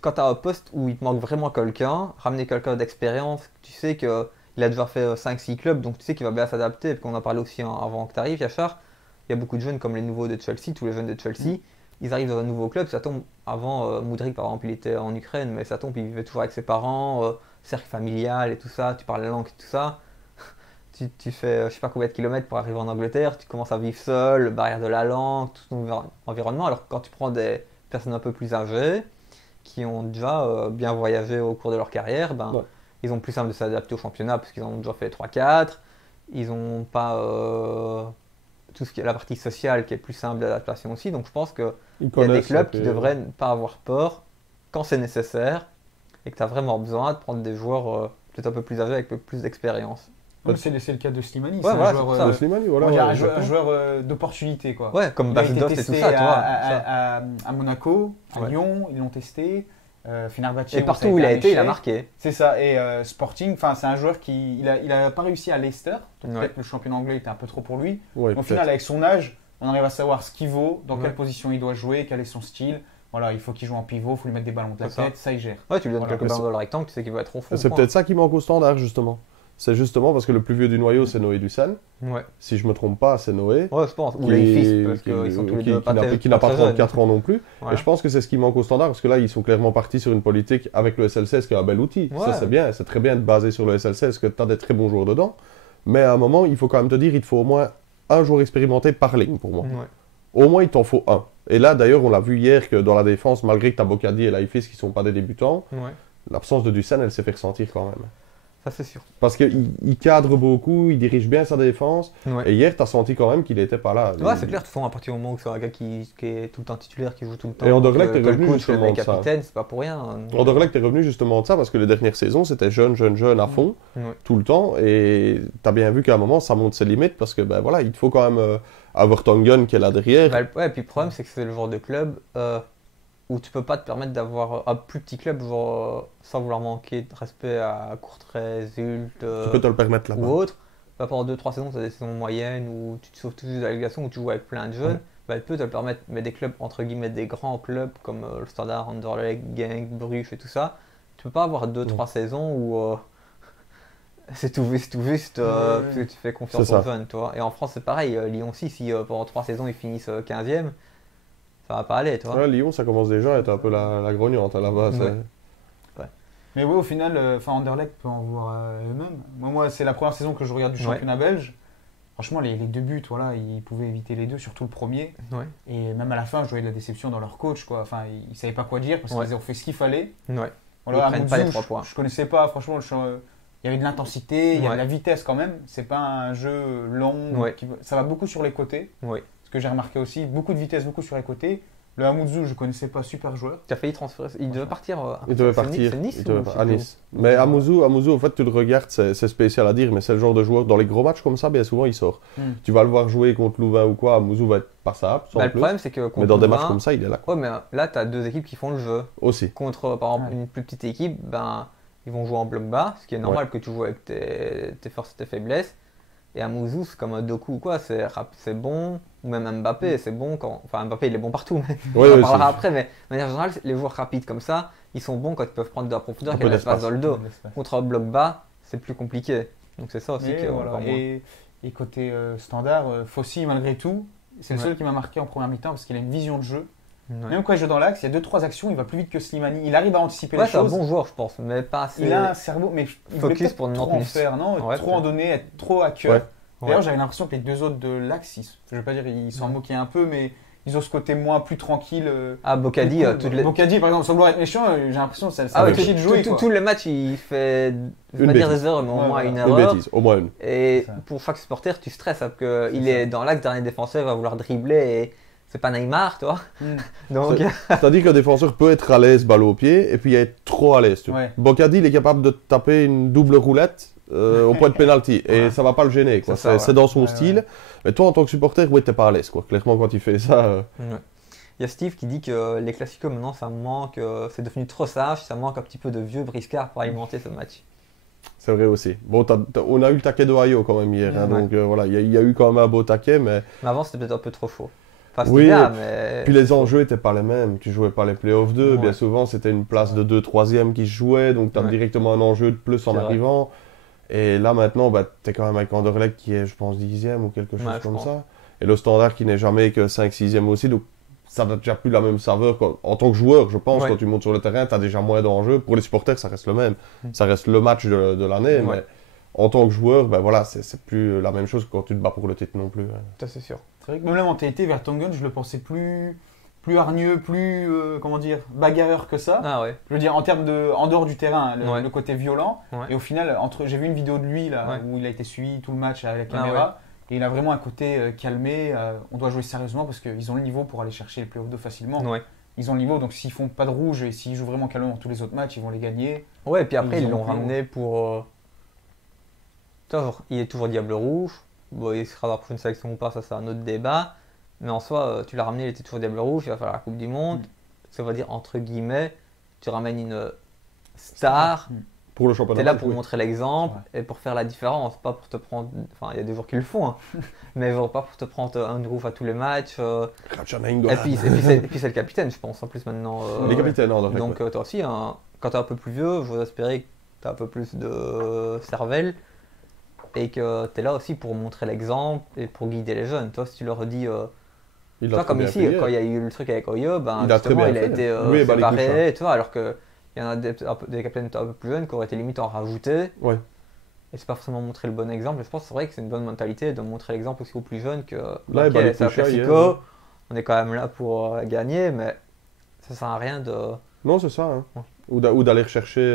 Quand tu as un poste où il te manque vraiment quelqu'un, ramener quelqu'un d'expérience, tu sais qu'il a déjà fait 5-6 clubs, donc tu sais qu'il va bien s'adapter. Et puis on en parlait aussi avant que tu arrives, Yachar. Il y a beaucoup de jeunes comme les nouveaux de Chelsea, tous les jeunes de Chelsea. Ils arrivent dans un nouveau club, ça tombe. Avant, Moudryk par exemple, il était en Ukraine, mais ça tombe, il vivait toujours avec ses parents, cercle familial et tout ça, tu parles la langue et tout ça. Tu fais je sais pas combien de kilomètres pour arriver en Angleterre, tu commences à vivre seul, barrière de la langue, tout ton environnement. Alors que quand tu prends des personnes un peu plus âgées, qui ont déjà bien voyagé au cours de leur carrière, ils ont plus simple de s'adapter au championnat parce qu'ils en ont déjà fait 3-4. Ils n'ont pas tout ce qui est la partie sociale qui est plus simple d'adaptation aussi. Donc je pense qu'il y a des clubs qui devraient ne pas avoir peur quand c'est nécessaire et que tu as vraiment besoin de prendre des joueurs peut-être un peu plus âgés avec un peu plus d'expérience. C'est le cas de Slimani. Ouais, c'est un joueur d'opportunité. Ouais, comme Bastos et tout ça. À Monaco, à Lyon, ils l'ont testé. Fenerbahçe, et partout où il a été, il a marqué. C'est ça. Et Sporting, c'est un joueur qui il a pas réussi à Leicester. Peut-être que le championnat anglais était un peu trop pour lui. Ouais, au final, avec son âge, on arrive à savoir ce qu'il vaut, dans quelle position il doit jouer, quel est son style. Voilà, il faut qu'il joue en pivot, il faut lui mettre des ballons de la tête, ça il gère. Ouais, tu lui donnes quelques ballons dans le rectangle, tu sais qu'il va être au fond. C'est peut-être ça qui manque au Standard, justement. c'est justement parce que le plus vieux du noyau, c'est Noé Dussen. Ouais. Si je me trompe pas, c'est Noé. Ouais, je pense. Ou les fils, parce qu'ils sont tous les deux qui n'a pas 34 ans non plus. Voilà. Et je pense que c'est ce qui manque au Standard, parce que là, ils sont clairement partis sur une politique avec le SL16, qui est un bel outil. Ouais. Ça, c'est bien. C'est très bien de baser sur le SL16, parce que tu as des très bons joueurs dedans. Mais à un moment, il faut quand même te dire, il te faut au moins un joueur expérimenté par ligne, pour moi. Ouais. Au moins, il t'en faut un. Et là, d'ailleurs, on l'a vu hier que dans la défense, malgré que tu as Bocadi et Laïfis qui ne sont pas des débutants, l'absence de Dussen, elle s'est fait ressentir quand même. Ça, c'est sûr. Parce qu'il cadre beaucoup, il dirige bien sa défense. Ouais. Et hier, tu as senti quand même qu'il n'était pas là. Ouais, c'est clair, de toute façon, à partir du moment où c'est un gars qui est tout le temps titulaire, qui joue tout le temps. Et Anderlecht est que le revenu coach, justement le de ça. capitaine, c'est pas pour rien. Anderlecht est revenu justement de ça, parce que les dernières saisons, c'était jeune à fond, tout le temps. Et tu as bien vu qu'à un moment, ça monte ses limites, parce que ben voilà, il te faut quand même avoir Tongen qui est là derrière. Ouais, et puis le problème, c'est que c'est le genre de club où tu peux pas te permettre d'avoir un plus petit club, genre, sans vouloir manquer de respect à Courtrai, Zult Tu peux te le permettre là-bas. ou autre. Bah, pendant 2-3 saisons, tu as des saisons moyennes où tu te sauves toujours de l'allégation, où tu joues avec plein de jeunes. Bah, elle peut te le permettre, mais des clubs, entre guillemets, des grands clubs comme le Standard, Anderlecht, Genk, Bruges et tout ça, tu peux pas avoir 2-3 saisons où c'est tout juste, parce que tu fais confiance aux jeunes, toi. Et en France, c'est pareil. Lyon aussi, si pendant 3 saisons, ils finissent 15e, ça va pas aller, toi. Ouais, Lyon, ça commence déjà à être un peu la grognante là-bas. Ouais. Mais oui, au final, Anderlecht peut en voir eux-mêmes. Moi, c'est la première saison que je regarde du championnat belge. Franchement, les 2 buts, voilà, ils pouvaient éviter les 2, surtout le premier. Ouais. Et même à la fin, je voyais de la déception dans leur coach, quoi. Enfin, ils ne savaient pas quoi dire parce qu'ils ont fait ce qu'il fallait. Ouais. Voilà, ils prennent pas les 3 points. Je connaissais pas, franchement, il y avait de l'intensité, il y avait de la vitesse quand même. C'est pas un jeu long. Ça va beaucoup sur les côtés. Oui. Ce que j'ai remarqué aussi, beaucoup de vitesse, beaucoup sur les côtés. Le Amouzou, je connaissais pas, super joueur. Tu as failli transférer. Il devait partir. Il devait partir. C'est Nice à Nice. Mais Amouzou, en fait, tu le regardes, c'est spécial à dire, mais c'est le genre de joueur, dans les gros matchs comme ça, bien souvent, il sort. Tu vas le voir jouer contre Louvain ou quoi, Amouzou va être passable. Le problème, c'est que mais dans des matchs comme ça, il est là. Ouais, mais là, tu as 2 équipes qui font le jeu. Aussi. Contre, par exemple, une plus petite équipe, ben, ils vont jouer en bloc bas, ce qui est normal que tu joues avec tes forces et tes faiblesses. Et Amouzou, c'est comme un Doku ou quoi, c'est bon. Ou même Mbappé, c'est bon quand. Enfin, Mbappé, il est bon partout, mais on en parlera après. Mais de manière générale, les joueurs rapides comme ça, ils sont bons quand ils peuvent prendre de la profondeur, qu'il y a l'espace dans le dos. Contre un bloc bas, c'est plus compliqué. Donc c'est ça aussi qui est encore moins. Et côté Standard, Fossi, malgré tout, c'est le seul qui m'a marqué en première mi-temps parce qu'il a une vision de jeu. Même quand il joue dans l'axe, il y a 2-3 actions, il va plus vite que Slimani. Il arrive à anticiper les choses. C'est un bon joueur, je pense, mais pas assez. Il a un cerveau, mais il focus pour trop en faire, non, trop en donner, être trop à cœur. D'ailleurs, j'avais l'impression que les 2 autres de l'axe, je ne vais pas dire ils s'en moquaient un peu, mais ils ont ce côté plus tranquille. Bocadi, Bocadi, par exemple, sans vouloir être méchant, j'ai l'impression que ça fait chier de jouer. Tous les matchs, il fait, je vais pas dire des erreurs, mais au moins une erreur. Une bêtise, au moins une. Et pour chaque supporter, tu stresses, parce qu'il est dans l'axe, dernier défenseur, il va vouloir dribbler et c'est pas Neymar, toi. Donc... C'est-à-dire qu'un défenseur peut être à l'aise, balle au pied, et puis être trop à l'aise. Bocadi, il est capable de taper une double roulette au point de pénalty et ça va pas le gêner, quoi. C'est dans son style. Mais toi, en tant que supporter, t'es pas à l'aise, quoi. Clairement, quand il fait ça. Il y a Steve qui dit que les classicos maintenant, ça manque, c'est devenu trop sage, ça manque un petit peu de vieux briscards pour alimenter ce match. C'est vrai aussi. Bon, on a eu le taquet d'Ohio quand même hier, donc voilà, il y a eu quand même un beau taquet, mais avant c'était peut-être un peu trop chaud. Enfin, oui, bien, mais... puis les enjeux n'étaient pas les mêmes. Tu jouais pas les playoffs 2, bien souvent c'était une place de 2-3e qui se jouait, donc tu as directement un enjeu de plus en arrivant. Et là maintenant, tu es quand même avec Anderlecht qui est, je pense, 10e ou quelque chose comme ça. Et le Standard qui n'est jamais que 5-6e aussi, donc ça n'a déjà plus la même saveur. En tant que joueur, je pense, quand tu montes sur le terrain, tu as déjà moins d'enjeux. Pour les supporters, ça reste le même. Ça reste le match de l'année, mais en tant que joueur, voilà, c'est plus la même chose que quand tu te bats pour le titre non plus. Ça, c'est sûr. C'est vrai que même la mentalité vers Tongen, je le pensais plus hargneux, plus comment dire, bagarreur que ça. Je veux dire en termes de en dehors du terrain, le côté violent. Et au final, j'ai vu une vidéo de lui là où il a été suivi tout le match à la caméra et il a vraiment un côté calmé. On doit jouer sérieusement parce qu'ils ont le niveau pour aller chercher les playoffs 2 facilement. Ils ont le niveau, donc s'ils font pas de rouge et s'ils jouent vraiment calmement tous les autres matchs, ils vont les gagner. Ouais, et puis après ils l'ont ramené pour. Il est toujours Diable Rouge. Bon, il sera dans la prochaine sélection ou pas, ça c'est un autre débat. Mais en soi, tu l'as ramené, il était toujours Diable Rouge, il va falloir la Coupe du Monde. Ça veut dire, entre guillemets, tu ramènes une star. Pour le championnat. Tu es là pour montrer l'exemple et pour faire la différence, pas pour te prendre. Enfin, il y a des joueurs qui le font, mais pas pour te prendre un groove à tous les matchs. Et puis c'est le capitaine, je pense, en plus maintenant. Les capitaines, donc toi aussi, quand tu es un peu plus vieux, je vous espérer que tu as un peu plus de cervelle. et que tu es là aussi pour montrer l'exemple et pour guider les jeunes. Toi, si tu leur dis, toi, comme ici, quand il y a eu le truc avec Oyo, ben, justement, il a été séparé, tu vois, alors qu'il y en a des capitaines un peu plus jeunes qui auraient été limite en rajouter. Ouais. Et c'est pas forcément montrer le bon exemple. Je pense que c'est vrai que c'est une bonne mentalité de montrer l'exemple aussi aux plus jeunes que Là, c'est un classico, on est quand même là pour gagner, mais ça sert à rien de. Non, c'est ça. Hein. Ouais. Ou d'aller rechercher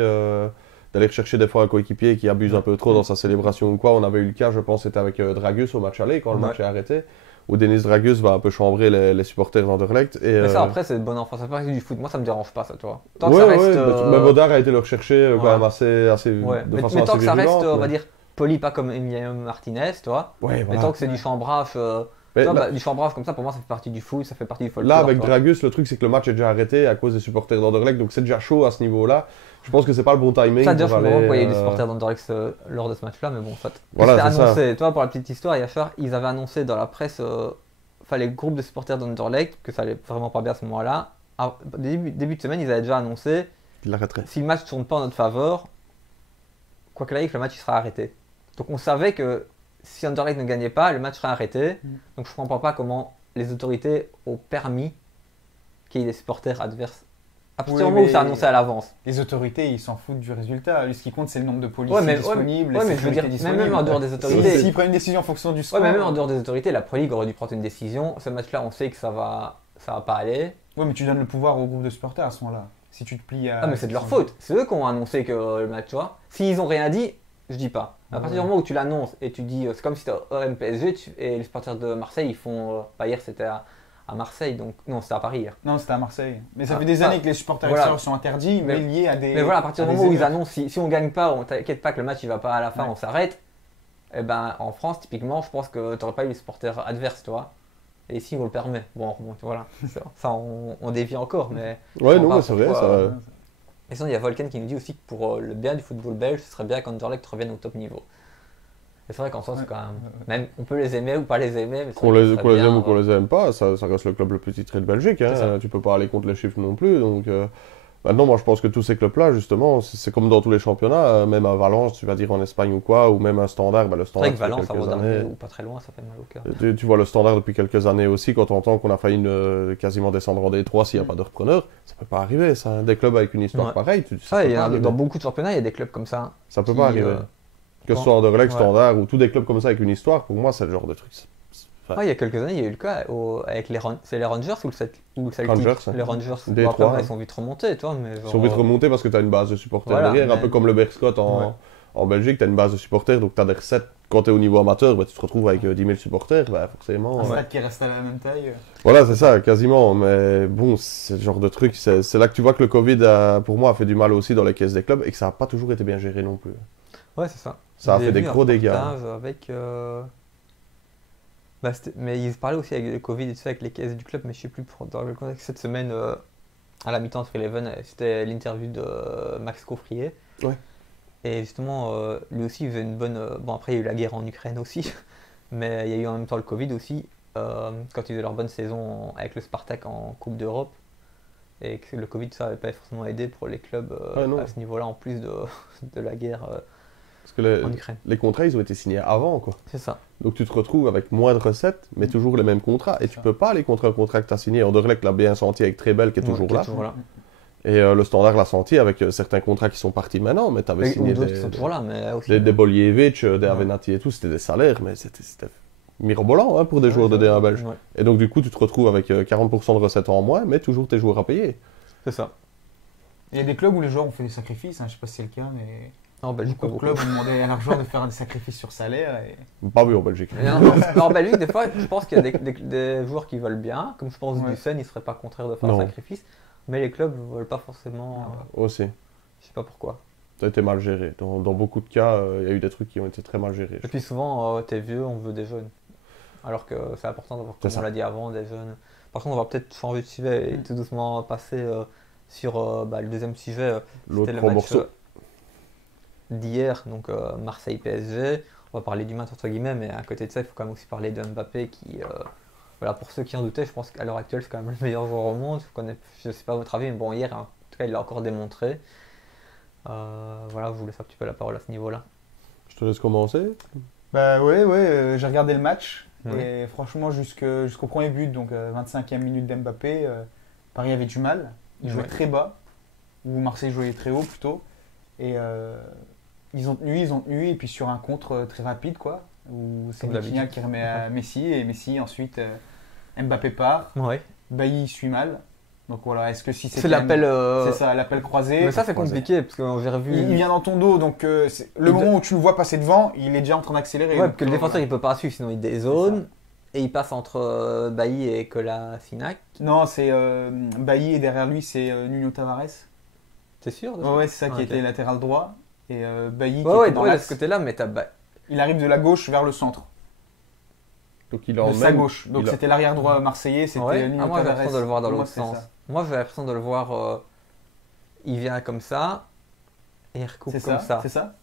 des fois un coéquipier qui abuse un peu trop dans sa célébration ou quoi. On avait eu le cas, je pense, c'était avec Dragus au match aller quand le match est arrêté. Où Denis Dragus va un peu chambrer les supporters d'Anderlecht. Mais ça, après, c'est de bonne enfance. Ça fait partie du foot. Moi, ça me dérange pas, ça, tu vois. Tant que ça reste. Mais Baudard a été le rechercher quand même assez de façon assez mais tant que ça reste, virulente, on va dire, poli, pas comme Emiliano Martinez, tu vois. Ouais, mais tant que c'est du chambrage. Du chambrage comme ça, pour moi, ça fait partie du foot, ça fait partie du folklore. Là, avec Dragus, le truc, c'est que le match est déjà arrêté à cause des supporters d'Anderlecht. Donc, c'est déjà chaud à ce niveau-là. Je pense que c'est pas le bon timing. Ça, d'ailleurs, je comprends pourquoi il y a eu des supporters d'Anderlecht lors de ce match-là, mais bon, soit. Voilà, c'était annoncé. Toi, pour la petite histoire, Yachar, ils avaient annoncé dans la presse. Les groupes de supporters d'Anderlecht, que ça allait vraiment pas bien à ce moment-là. Début de semaine, ils avaient déjà annoncé si le match ne tourne pas en notre faveur, quoi qu'il arrive, le match il sera arrêté. Donc on savait que si Anderlecht ne gagnait pas, le match serait arrêté. Donc je ne comprends pas comment les autorités ont permis qu'il y ait des supporters adverses. À partir du moment où c'est annoncé à l'avance. Les autorités, ils s'en foutent du résultat. Ce qui compte, c'est le nombre de policiers disponibles. Mais je veux dire, même en dehors des autorités. S'ils prennent une décision en fonction du score. Mais même en dehors des autorités, la Pro League aurait dû prendre une décision. Ce match-là, on sait que ça va pas aller. Oui, mais tu donnes le pouvoir au groupe de supporters à ce moment-là. Si tu te plies à. Ah, mais c'est de leur faute. C'est eux qui ont annoncé que le match, tu vois. S'ils ont rien dit, je dis pas. À partir du moment où tu l'annonces et tu dis, c'est comme si c'était OM PSG et les supporters de Marseille, ils font. Hier, c'était à Marseille, donc non, c'était à Paris hier. Non, c'était à Marseille. Mais ça fait des années que les supporters extérieurs sont interdits, mais liés à des. Mais voilà, à partir du moment où ils annoncent, si on gagne pas, on t'inquiète pas que le match il va pas à la fin, on s'arrête. Et ben en France, typiquement, je pense que tu n'aurais pas eu les supporters adverses, tu vois. Et ici, on le permet. Bon, voilà. Ça, on dévie encore, mais. Ouais, non, mais c'est vrai, ça. Et sinon, il y a Volken qui nous dit aussi que pour le bien du football belge, ce serait bien qu'Anderlecht revienne au top niveau. Et c'est vrai qu'en soi, c'est quand même. On peut les aimer ou pas les aimer. Mais qu'on les aime ou qu'on les aime pas, ça reste le club le plus titré de Belgique. Hein. Tu peux pas aller contre les chiffres non plus. Donc, maintenant, moi, je pense que tous ces clubs-là, justement, c'est comme dans tous les championnats. Même à Valence, tu vas dire en Espagne ou quoi, ou même un Standard. Le Standard, c'est vrai que Valence, ça va ou pas très loin, ça fait mal au cœur. Tu vois le Standard depuis quelques années aussi, quand on entend qu'on a failli quasiment descendre en D3 s'il n'y a pas de repreneur. Ça peut pas arriver, ça. Des clubs avec une histoire pareille. Dans beaucoup de championnats, il y a des clubs comme ça. Ça peut pas arriver. Que ce soit Anderlecht, Standard ou tous des clubs comme ça avec une histoire, pour moi, c'est le genre de truc. Il y a quelques années, il y a eu le cas avec les Rangers ou le Celtic. Rangers, les Rangers. D3, après, ils sont vite remontés, toi. Ils sont vite remontés parce que tu as une base de supporters derrière, un peu comme le Berscott en Belgique, tu as une base de supporters, donc tu as des recettes. Quand tu es au niveau amateur, tu te retrouves avec 10 000 supporters, forcément. Un stade qui reste à la même taille. Voilà, c'est ça, quasiment. Mais bon, c'est le genre de truc. C'est là que tu vois que le Covid, pour moi, a fait du mal aussi dans les caisses des clubs et que ça n'a pas toujours été bien géré non plus. Ouais, c'est ça. Ça a fait des gros dégâts. Avec, mais ils parlaient aussi avec le Covid et tout ça, avec les caisses du club, mais je sais plus, dans le contexte cette semaine, à la mi-temps entre Eleven, c'était l'interview de Max Coffrier. Ouais. Et justement, lui aussi, il faisait une bonne. Bon, après, il y a eu la guerre en Ukraine aussi, mais il y a eu en même temps le Covid aussi, quand ils faisaient leur bonne saison avec le Spartak en Coupe d'Europe. Et que le Covid, ça n'avait pas forcément aidé pour les clubs à ce niveau-là, en plus de la guerre. Parce que les contrats, ils ont été signés avant, quoi. C'est ça. Donc tu te retrouves avec moins de recettes, mais toujours les mêmes contrats. Et tu peux pas aller contre un contrat que tu as signé. Anderlecht l'a bien senti avec Trebel, qui est toujours là. Et le Standard l'a senti avec certains contrats qui sont partis maintenant, mais tu avais signé d'autres qui sont toujours là, mais aussi, des Boljevic, des Avenatti et tout, c'était des salaires, mais c'était mirobolant pour des joueurs de D1 belge. Ouais. Et donc du coup, tu te retrouves avec 40% de recettes en moins, mais toujours tes joueurs à payer. C'est ça. Il y a des clubs où les joueurs ont fait des sacrifices, je ne sais pas si c'est le cas, mais... En Belgique, beaucoup de clubs ont demandé à leurs joueurs de faire des sacrifices sur salaire. Pas vu en Belgique. En Belgique, des fois, je pense qu'il y a des joueurs qui veulent bien, comme je pense du Sen, il ne serait pas contraire de faire un sacrifice, mais les clubs ne veulent pas forcément. Aussi. Je sais pas pourquoi. Ça a été mal géré. Dans beaucoup de cas, il y a eu des trucs qui ont été très mal gérés. Et puis souvent, t'es vieux, on veut des jeunes. Alors que c'est important d'avoir, comme on l'a dit avant, des jeunes. Par contre, on va peut-être changer de sujet et tout doucement passer sur le deuxième sujet. L'autre le match morceau d'hier, donc Marseille-PSG. On va parler du match entre guillemets, mais à côté de ça, il faut quand même aussi parler de Mbappé qui, pour ceux qui en doutaient, je pense qu'à l'heure actuelle, c'est quand même le meilleur joueur au monde. Je ne sais pas votre avis, mais bon, hier, en tout cas, il l'a encore démontré. Je vous laisse un petit peu la parole à ce niveau-là. Je te laisse commencer. Bah ouais, j'ai regardé le match. Et franchement, jusqu'au premier but, donc 25e minute d'Mbappé, Paris avait du mal. Ils jouaient très bas, ou Marseille jouait très haut plutôt. Et ils ont tenu, et puis sur un contre très rapide, quoi, où c'est Vitinha qui remet à Messi, et Messi ensuite, Mbappé part, Bailly suit mal. Donc voilà, est-ce que si c'est l'appel c'est ça, l'appel croisé. Mais ça c'est compliqué parce que j'ai revu. Il vient dans ton dos, donc le moment où tu le vois passer devant, il est déjà en train d'accélérer. Ouais, parce que le défenseur il peut pas suivre, sinon il dézone et il passe entre Bailly et Kolasinac. Non, c'est Bailly et derrière lui c'est Nuno Tavares. T'es sûr? Ouais, c'est ça qui était latéral droit et Bailly qui était dans de ce côté-là, mais il arrive de la gauche vers le centre. Donc il de sa gauche. Donc c'était l'arrière droit marseillais, c'était Nuno moi j'ai Tavares. l'impression de le voir dans l'autre sens. Moi j'ai l'impression de le voir, il vient comme ça et il recoupe comme ça. C'est ça.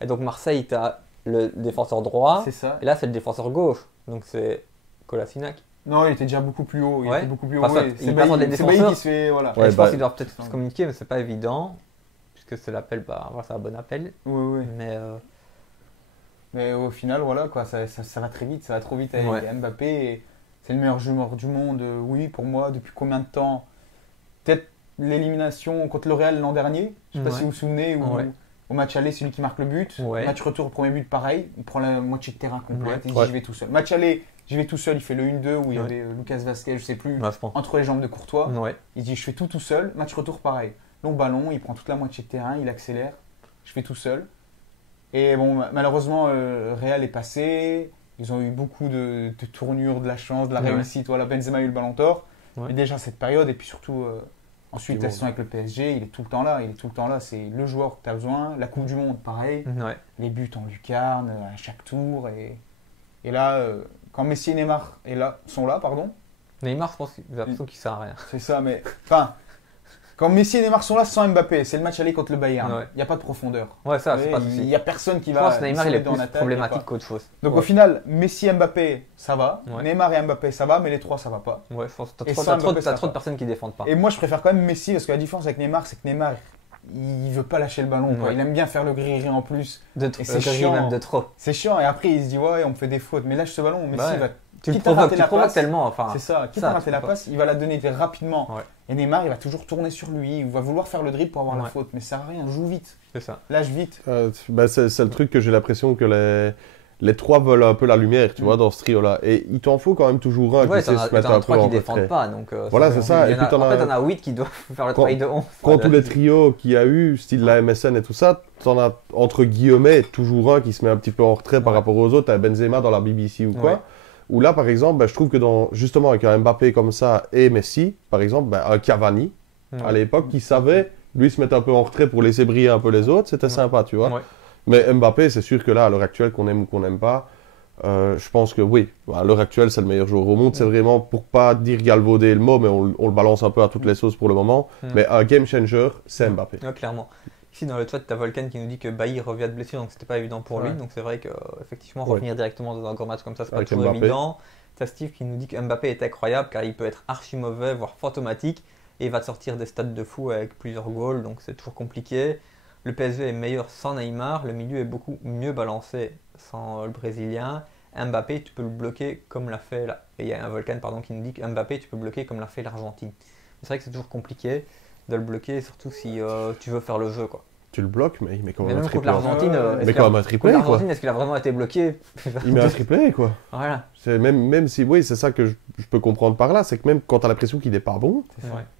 Et donc Marseille, tu as le défenseur droit. C'est ça. Et là c'est le défenseur gauche. Donc c'est Kolasinac. Non, il était déjà beaucoup plus haut. Il était beaucoup plus haut. C'est Bailly qui se fait. Voilà. Je pense qu'il doit peut-être se communiquer, mais c'est pas évident. Puisque c'est l'appel, c'est un bon appel. Oui. Mais au final, voilà, quoi, ça va très vite, ça va trop vite avec Mbappé. Et c'est le meilleur joueur du monde, oui, pour moi. Depuis combien de temps? Peut-être l'élimination contre le Real l'an dernier. Je ne sais pas si vous vous souvenez. Au match aller, c'est lui qui marque le but. Match retour, premier but, pareil. Il prend la moitié de terrain complète. Il dit je vais tout seul. Match aller, j'y vais tout seul. Il fait le 1-2 où il y avait Lucas Vazquez, je sais plus, entre les jambes de Courtois. Il dit je fais tout seul. Match retour, pareil. Long ballon, il prend toute la moitié de terrain, il accélère. Je fais tout seul. Et bon, malheureusement, Real est passé. Ils ont eu beaucoup de tournures, de la chance, de la réussite. Voilà, Benzema a eu le ballon d'or. Mais déjà cette période, et puis surtout, ensuite, la saison avec le PSG, il est tout le temps là. C'est le joueur que tu as besoin. La Coupe du Monde, pareil. Les buts en lucarne à chaque tour. Et là, quand Messi et Neymar sont là, Neymar, je pense qu'il a l'impression qu'il sert à rien. C'est ça, mais enfin. Quand Messi et Neymar sont là sans Mbappé, c'est le match aller contre le Bayern. Il n'y a pas de profondeur. C'est pas il n'y a personne qui va. Je pense que Neymar il est plus problématique qu'autre chose. Donc au final, Messi et Mbappé, ça va. Neymar et Mbappé, ça va, mais les trois, ça va pas. Ouais, je pense que t'as trop de personnes qui défendent pas. Et moi, je préfère quand même Messi parce que la différence avec Neymar, c'est que Neymar, il veut pas lâcher le ballon. Il aime bien faire le griri en plus. C'est chiant. Même de trop. C'est chiant. Et après, il se dit on me fait des fautes, mais lâche ce ballon. Messi va. Tu provoques tellement. C'est ça. Quitte à rater la passe, il va la donner rapidement. Et Neymar, il va toujours tourner sur lui. Il va vouloir faire le dribble pour avoir la faute. Mais ça sert à rien. Joue vite. C'est ça. Lâche vite. C'est le truc que j'ai l'impression que les trois veulent un peu la lumière, tu vois, dans ce trio-là. Et il t'en faut quand même toujours un qui sait se mettre un peu en retrait. Qui défendent pas. Donc, voilà, c'est ça. Et puis en fait, t'en as 8 qui doivent faire le travail de 11. Quand tous les trios qu'il y a eu, style la MSN et tout ça, t'en as entre guillemets toujours un qui se met un petit peu en retrait par rapport aux autres. T'as Benzema dans la BBC ou quoi. Où là, par exemple, je trouve que justement avec un Mbappé comme ça et Messi, par exemple, un Cavani, à l'époque, qui savait, lui, se mettre un peu en retrait pour laisser briller un peu les autres, c'était sympa, tu vois. Mais Mbappé, c'est sûr que là, à l'heure actuelle, qu'on aime ou qu'on n'aime pas, je pense que oui, à l'heure actuelle, c'est le meilleur joueur au monde. C'est vraiment, pour pas dire galvauder le mot, mais on le balance un peu à toutes les sauces pour le moment. Mais un game changer, c'est Mbappé. Clairement. Ici dans le chat, tu as Volcan qui nous dit que Bailly revient de blessure, donc c'était pas évident pour lui. Donc c'est vrai qu'effectivement, revenir directement dans un grand match comme ça, c'est pas toujours évident. Tu as Steve qui nous dit que Mbappé est incroyable car il peut être archi mauvais, voire fantomatique, et il va te sortir des stats de fou avec plusieurs goals, donc c'est toujours compliqué. Le PSG est meilleur sans Neymar, le milieu est beaucoup mieux balancé sans le Brésilien. Mbappé, tu peux le bloquer comme l'a fait là. Et il y a un Volcan qui nous dit que Mbappé, tu peux bloquer comme l'a fait l'Argentine. C'est vrai que c'est toujours compliqué de le bloquer, surtout si tu veux faire le jeu, quoi. Tu le bloques, mais il met quand même un triplé. L'Argentine, est-ce qu'il a vraiment été bloqué? Il met un triplé, quoi. Voilà. Même si, oui, c'est ça que je peux comprendre par là, c'est que même quand tu as l'impression qu'il n'est pas bon,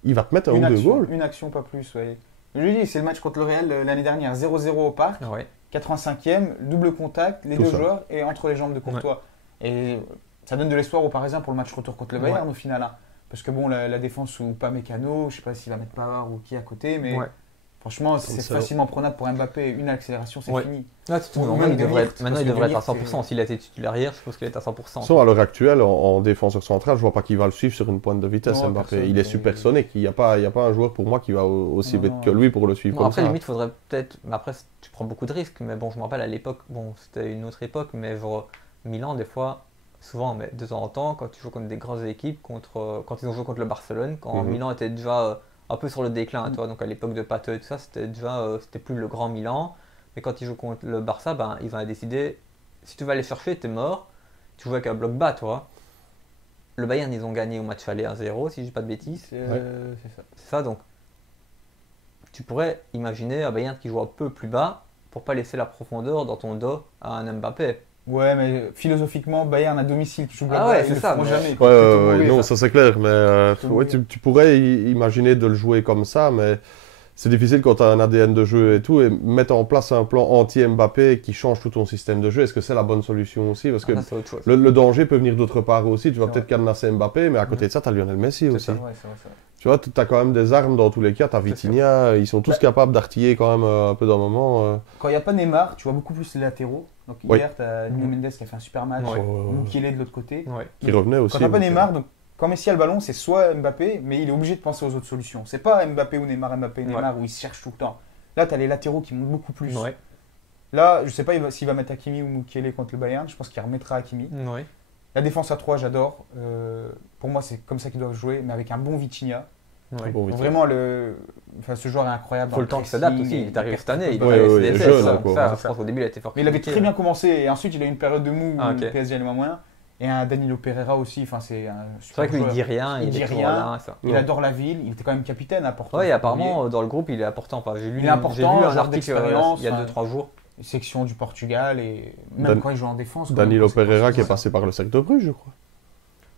il va te mettre un ou deux goals. Une action, pas plus, ouais. Je lui dis, c'est le match contre le Real l'année dernière, 0-0 au parc, 85e, double contact, les deux joueurs et entre les jambes de Courtois. Et ça donne de l'espoir aux Parisiens pour le match retour contre le Bayern au final. Parce que bon, la défense ou pas Mécano, je sais pas s'il va mettre Pavard ou qui à côté, mais franchement, c'est facilement prenable pour Mbappé. Une accélération, c'est fini. Maintenant, il devrait être à 100%. S'il a été titulaire hier, je suppose qu'il est à 100%. À l'heure actuelle, en défenseur central, je vois pas qui va le suivre sur une pointe de vitesse. Mbappé, il est supersonique. Il n'y a pas un joueur pour moi qui va aussi vite que lui pour le suivre comme ça. Après, limite, faudrait peut-être. Après, tu prends beaucoup de risques. Mais bon, je me rappelle à l'époque, c'était une autre époque, mais genre Milan, des fois. Souvent, mais de temps en temps, quand tu joues contre des grandes équipes, quand ils ont joué contre le Barcelone, quand Milan était déjà un peu sur le déclin, toi, donc à l'époque de Pateux et tout ça, c'était plus le grand Milan. Mais quand ils jouent contre le Barça, ben, ils ont décidé, si tu vas aller chercher, t'es mort. Tu joues avec un bloc bas, toi. Le Bayern, ils ont gagné au match aller 1-0, si je dis pas de bêtises. C'est ça. C'est ça, donc tu pourrais imaginer un Bayern qui joue un peu plus bas pour pas laisser la profondeur dans ton dos à un Mbappé. Ouais, mais philosophiquement, Bayern à domicile qui joue Ah ouais, c'est ça, mais- jamais. Ouais, non, ça c'est clair, mais ouais, tu pourrais imaginer de le jouer comme ça, mais c'est difficile quand tu as un ADN de jeu et tout, et mettre en place un plan anti-Mbappé qui change tout ton système de jeu, est-ce que c'est la bonne solution aussi? Parce que Ah, c'est autre chose. le danger peut venir d'autre part aussi, tu vas C'est peut-être vrai. cadenasser Mbappé, mais à côté de ça, tu as Lionel Messi aussi. ça. Ouais, c'est vrai, c'est vrai. Tu vois, tu as quand même des armes dans tous les cas, tu as Vitinha, ils sont tous capables d'artiller quand même un peu d'un moment. Quand il n'y a pas Neymar, tu vois beaucoup plus les latéraux. Donc Oui. hier, tu as Nuno Mendes qui a fait un super match, Ouais. Mukiele de l'autre côté. Ouais. Qui revenait aussi. Quand tu n'as pas donc, Neymar, donc, quand Messi a le ballon, c'est soit Mbappé, mais il est obligé de penser aux autres solutions. C'est pas Mbappé ou Neymar, Neymar où il se cherche tout le temps. Là, tu as les latéraux qui montent beaucoup plus. Ouais. Là, je sais pas s'il va mettre Hakimi ou Mukiele contre le Bayern. Je pense qu'il remettra Hakimi. Ouais. La défense à 3, j'adore. Pour moi, c'est comme ça qu'ils doivent jouer, mais avec un bon Vitinha. Ouais. bon, vite. Vraiment, ce joueur est incroyable. Faut dans le temps qu'il pressing, s'adapte aussi. Il est arrivé cette année. Il Ouais, est ouais, CDC, jeune ça, encore, ça, hein. je pense qu'au début, il a été fort. Mais il avait critiqué. très bien commencé et ensuite il a eu une période de mou où Ah, ok. le PSG allait moins. Et un Danilo Pereira aussi, enfin c'est un C'est super vrai que lui, il joueur. dit rien. Il dit est toujours rien. là, ça. Il adore la ville, il était quand même capitaine à Porto. Ouais, et apparemment, dans le groupe, il est important. Enfin, j'ai lu, Il est important, j'ai lu un joueur article d'expérience, il y a enfin, 2-3 jours. Section du Portugal et même quand il joue en défense. quand Danilo même, c'est Pereira qui est ça. passé par le cercle de Bruges, je crois.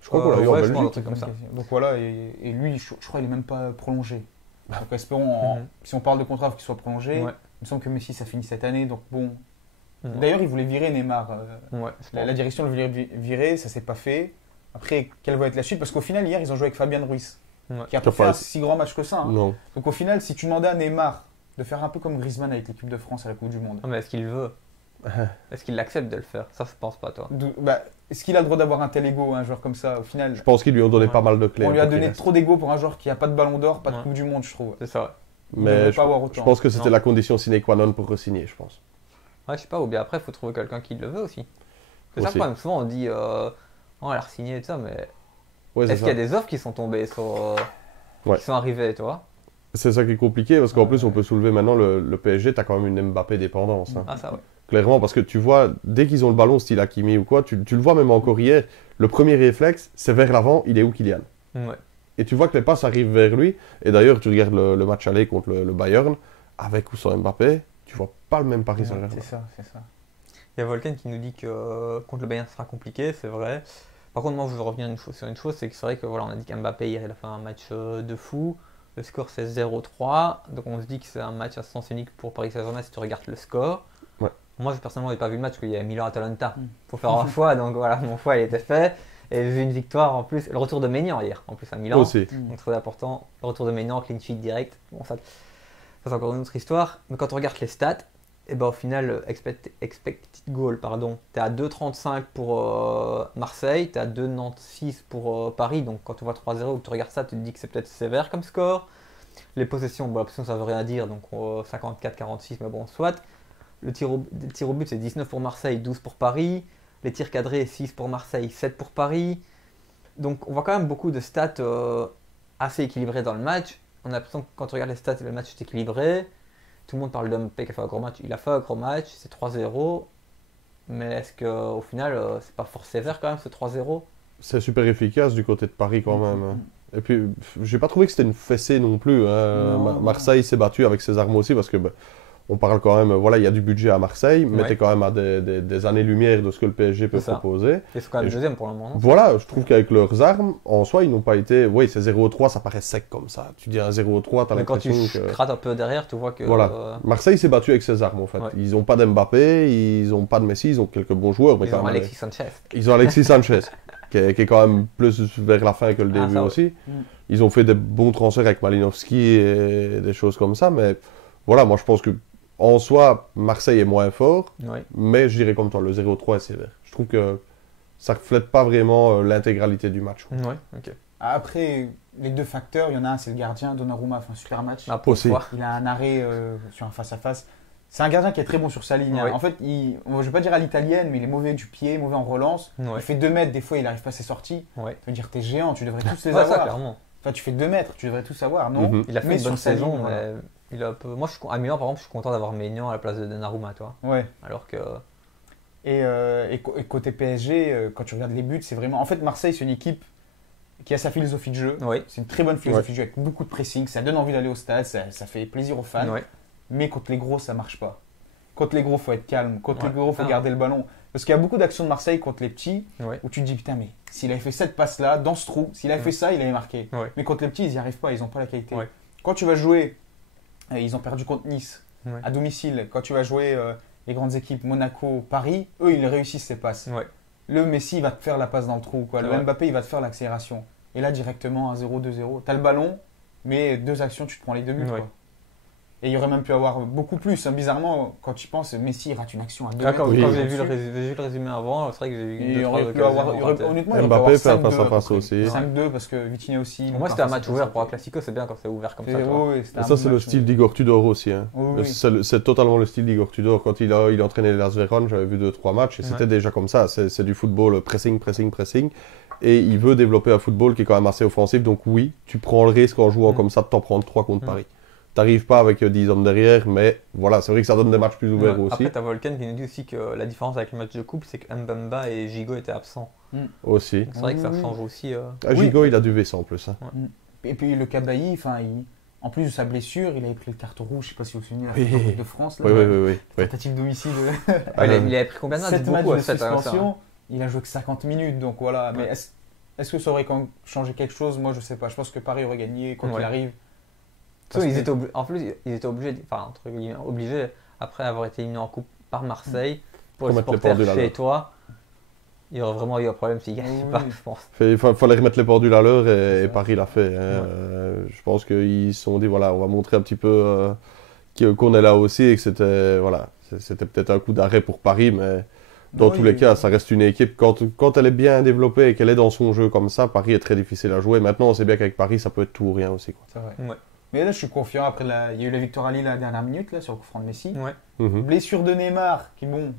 Je crois qu'on l'a eu en ouais, je Belgique. pense, un truc comme ça. Donc voilà, et lui, je crois qu'il est même pas prolongé. Donc espérons, Mhm. si on parle de contrat, qu'il soit prolongé. Ouais. Il me semble que Messi, ça finit cette année, donc bon. Ouais. D'ailleurs, il voulait virer Neymar. Ouais, je La pense. direction le voulait virer, ça s'est pas fait. Après, quelle va être la suite? Parce qu'au final, hier, ils ont joué avec Fabian Ruiz, Ouais. qui a pas Qui a fait pas- un si grand match que ça. hein. Non. Donc au final, si tu demandais à Neymar de faire un peu comme Griezmann avec l'équipe de France à la Coupe du Monde, Non, mais est-ce qu'il veut Est-ce qu'il accepte de le faire Ça, je pense pas, toi. est-ce qu'il a le droit d'avoir un tel ego, un joueur comme ça? Au final, Je pense qu'ils lui ont donné Ouais. pas mal de clés. on lui a pour qu'il donné reste. trop d'ego pour un joueur qui a pas de ballon d'or, pas de Ouais. Coupe du Monde, je trouve. C'est ça. Il devrait Mais pas avoir je autant. pense que c'était Non. la condition sine qua non pour re-signer, je pense. Ouais, je sais pas, ou bien après, il faut trouver quelqu'un qui le veut aussi. C'est ça le Aussi. problème. Souvent, on dit, oh, elle a re-signé et tout ça, mais Ouais, c'est est-ce qu'il y a ça. des offres qui sont tombées Ouais. qui sont arrivées, tu vois C'est ça qui est compliqué parce qu'en plus, on peut soulever maintenant le PSG, tu as quand même une Mbappé dépendance. hein. Ah, ça, ouais. Clairement, parce que tu vois, dès qu'ils ont le ballon, style Hakimi ou quoi, tu le vois même encore hier, le premier réflexe, c'est vers l'avant, il est où Kylian? Ouais. Et tu vois que les passes arrivent vers lui. Et d'ailleurs, tu regardes le match aller contre le Bayern, avec ou sans Mbappé, tu vois pas le même Paris Ouais, Saint-Germain. c'est ça, c'est ça. Il y a Volken qui nous dit que contre le Bayern, ce sera compliqué, c'est vrai. Par contre, moi, je veux revenir sur une chose, c'est que c'est vrai que voilà, on a dit qu'Mbappé hier, il a fait un match de fou. Le score, c'est 0-3. Donc, on se dit que c'est un match à sens unique pour Paris Saint-Germain si tu regardes le score. Ouais. Moi, personnellement, je n'ai pas vu le match parce qu'il y a Milan-Atalanta. Mm. Faut faire un choix, donc voilà, mon choix, il était fait. Et j'ai vu une victoire en plus, le retour de Maignan hier, en plus à Milan. Aussi. Donc très important, le retour de Maignan, clean sheet direct. Bon, ça c'est encore une autre histoire. Mais quand on regarde les stats, et ben au final, expected goal, pardon, tu es à 2,35 pour Marseille, tu es à 2,96 pour Paris. Donc quand tu vois 3-0 ou que tu regardes ça, tu te dis que c'est peut-être sévère comme score. Les possessions, bon, la possession ça veut rien dire, donc 54-46, mais bon, soit. Le tir au but, c'est 19 pour Marseille, 12 pour Paris. Les tirs cadrés, 6 pour Marseille, 7 pour Paris. Donc on voit quand même beaucoup de stats assez équilibrés dans le match. On a l'impression que quand on regarde les stats, le match est équilibré. Tout le monde parle d'Mbappé qui a fait un gros match. Il a fait un gros match, c'est 3-0. Mais est-ce qu'au final, c'est pas fort sévère quand même ce 3-0 C'est super efficace du côté de Paris quand même. hein. Et puis, j'ai pas trouvé que c'était une fessée non plus. hein. Non. Marseille s'est battu avec ses armes aussi parce que on parle quand même, voilà, il y a du budget à Marseille, mais Ouais. t'es quand même à des années-lumière de ce que le PSG peut C'est ça. proposer. Ils sont quand même Et je- deuxième pour le moment. non Voilà, je trouve qu'avec leurs armes, en soi, ils n'ont pas été. Oui, c'est 0-3, ça paraît sec comme ça. Tu dis un 0-3, t'as Mais quand tu l'impression que. grattes un peu derrière, tu vois que. Voilà. Marseille s'est battu avec ses armes en fait. Ouais. Ils n'ont pas d'Mbappé, ils n'ont pas de Messi, ils ont quelques bons joueurs, mais ils quand ont même. Alexis Sanchez. Ils ont Alexis Sanchez, qui est quand même plus vers la fin que le Ah, début ça, ouais. aussi. Mm. Ils ont fait des bons transferts avec Malinowski et des choses comme ça, mais voilà, moi je pense que en soi, Marseille est moins fort, Oui. mais je dirais comme toi, le 0-3 est sévère. Je trouve que ça reflète pas vraiment l'intégralité du match. quoi. Ouais, ok. Après, les deux facteurs, il y en a un, c'est le gardien. Donnarumma a fait un super match. Ah, pour Aussi. une fois. Il a un arrêt sur un face-à-face. C'est un gardien qui est très bon sur sa ligne. hein. Ouais. En fait, je ne vais pas dire à l'italienne, mais il est mauvais du pied, mauvais en relance. Ouais. Il fait 2 mètres, des fois il n'arrive pas à ses sorties. Ouais. Ça veut dire t'es géant, tu devrais tous les Ouais, ça, avoir. clairement. Enfin, tu fais 2 mètres, tu devrais tous avoir, non? Mhm. Il a fait Mais une bonne sur sa saison, ligne, voilà. mais Il a un peu... Moi, à Milan, par exemple, je suis content d'avoir Maignan à la place de Donnarumma, toi. Ouais. Alors que... Et côté PSG, quand tu regardes les buts, c'est vraiment... En fait, Marseille, c'est une équipe qui a sa philosophie de jeu. Oui. C'est une très bonne philosophie de jeu avec beaucoup de pressing. Ça donne envie d'aller au stade, ça fait plaisir aux fans. Ouais. Mais contre les gros, ça marche pas. Contre les gros, faut être calme. Contre Ouais. les gros, faut garder le ballon. Parce qu'il y a beaucoup d'actions de Marseille contre les petits où tu te dis putain, mais s'il avait fait cette passe-là, dans ce trou, s'il avait fait ça, il avait marqué. Ouais. Mais contre les petits, ils n'y arrivent pas, ils n'ont pas la qualité. Ouais. Quand tu vas jouer, ils ont perdu contre Nice Ouais. à domicile. Quand tu vas jouer les grandes équipes, Monaco, Paris, eux, ils réussissent ces passes. Ouais. Le Messi, il va te faire la passe dans le trou. Quoi. Le Ouais. Mbappé, il va te faire l'accélération. Et là, directement, 1-0, 2-0. Tu as le ballon, mais 2 actions, tu te prends les 2 buts. Ouais. Quoi. Et il y aurait même pu avoir beaucoup plus. Bizarrement, quand tu penses, Messi il rate une action à 2 Quand mètres. j'ai vu le résumé avant, c'est vrai que j'ai vu Il aurait pu avoir, honnêtement, il aurait pu Mbappé avoir fait un 5-2 face à à peu face près. aussi. 5-2 parce que Vitinha aussi. Pour moi, c'était un match ouvert pour un Classico, c'est bien quand c'est ouvert comme ça. Oui, Et ça, c'est le style d'Igor Tudor aussi. Hein. Oui. C'est totalement le style d'Igor Tudor. Quand il entraînait les Las Véron, j'avais vu 2-3 matchs et c'était déjà comme ça. C'est du football pressing. Et il veut développer un football qui est quand même assez offensif. Donc oui, tu prends le risque en jouant comme ça de t'en prendre 3 contre Paris. T'arrives pas avec 10 hommes derrière, mais voilà, c'est vrai que ça donne des matchs plus ouverts aussi. Après, t'as Volcan qui nous dit aussi que la différence avec le match de coupe, c'est que Mbemba et Gigot étaient absents. Aussi. C'est vrai que ça change aussi. Gigot, il a du vaisseau en plus. Hein. Et puis le Cabailly, en plus de sa blessure, il avait pris le carton rouge, je sais pas si vous vous souvenez, la Coupe de France. Là, Oui. tentative d'homicide. Il avait pris combien de matchs 7 matchs beaucoup, de 7, suspension, il a joué que 50 minutes, donc voilà. Mais est-ce que ça aurait quand même changé quelque chose? Moi, je sais pas. Je pense que Paris aurait gagné quand il arrive. En plus, ils étaient obligés, entre guillemets, obligés, après avoir été éliminés en coupe par Marseille, pour les supporters chez toi, il y aurait vraiment eu un problème s'ils ne gagnaient pas, je pense. Il fallait remettre les pendules à l'heure et Paris l'a fait. Hein. Je pense qu'ils se sont dit, voilà, on va montrer un petit peu qu'on est là aussi et que c'était peut-être un coup d'arrêt pour Paris, mais dans tous les cas, ça reste une équipe. Quand elle est bien développée et qu'elle est dans son jeu comme ça, Paris est très difficile à jouer. Maintenant, on sait bien qu'avec Paris, ça peut être tout ou rien aussi. C'est vrai. Ouais. Mais là, je suis confiant. Après, il y a eu la victoire à Lille à la dernière minute là, sur le coup franc de Messi. Blessure de Neymar, qui, bon,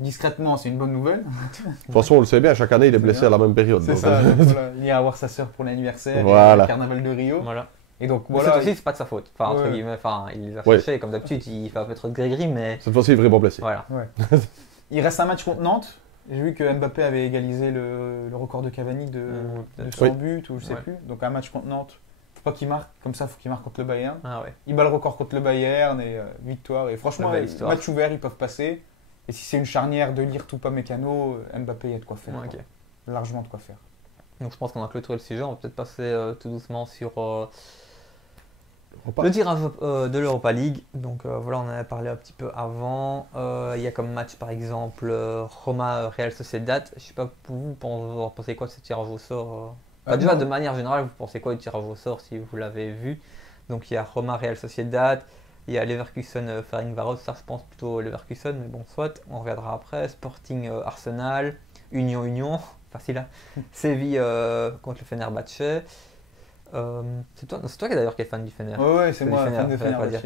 discrètement, c'est une bonne nouvelle. De toute façon, on le sait bien, chaque année, il est blessé à la même période. C'est ça. Voilà. Il ira voir sa sœur pour l'anniversaire, le carnaval de Rio. Voilà. Et donc, voilà. Cette fois-ci, c'est pas de sa faute. Entre guillemets, il les a cherchés, comme d'habitude, il fait un peu trop de gris-gris, mais. Cette fois-ci, il est vraiment blessé. Voilà. Il reste un match contre Nantes. J'ai vu que Mbappé avait égalisé le record de Cavani de 100 buts, ou je sais plus. Donc, un match contre Nantes. Faut pas qu'il marque, comme ça, faut qu'il marque contre le Bayern. Il bat le record contre le Bayern et victoire. Et franchement, match ouvert, ils peuvent passer. Et si c'est une charnière de lire tout pas mécano, Mbappé, il y a de quoi faire. Largement de quoi faire. Donc je pense qu'on a clôturé le sujet. On va peut-être passer tout doucement sur le tirage de l'Europa League. Donc voilà, on en avait parlé un petit peu avant. Il y a comme match par exemple Roma-Real Sociedad. Je sais pas, vous pensez quoi de ce tirage au sort déjà, de manière générale, vous pensez quoi du tirage au sort si vous l'avez vu? Donc il y a Roma Real Sociedad, il y a Leverkusen Ferencváros, ça je pense plutôt Leverkusen, mais bon, soit, on reviendra après. Sporting Arsenal, Union, facile là. Séville contre le Fenerbahçe. C'est toi qui d'ailleurs qui es fan du Fener. Ouais, c'est moi, fan de Fenerbahçe.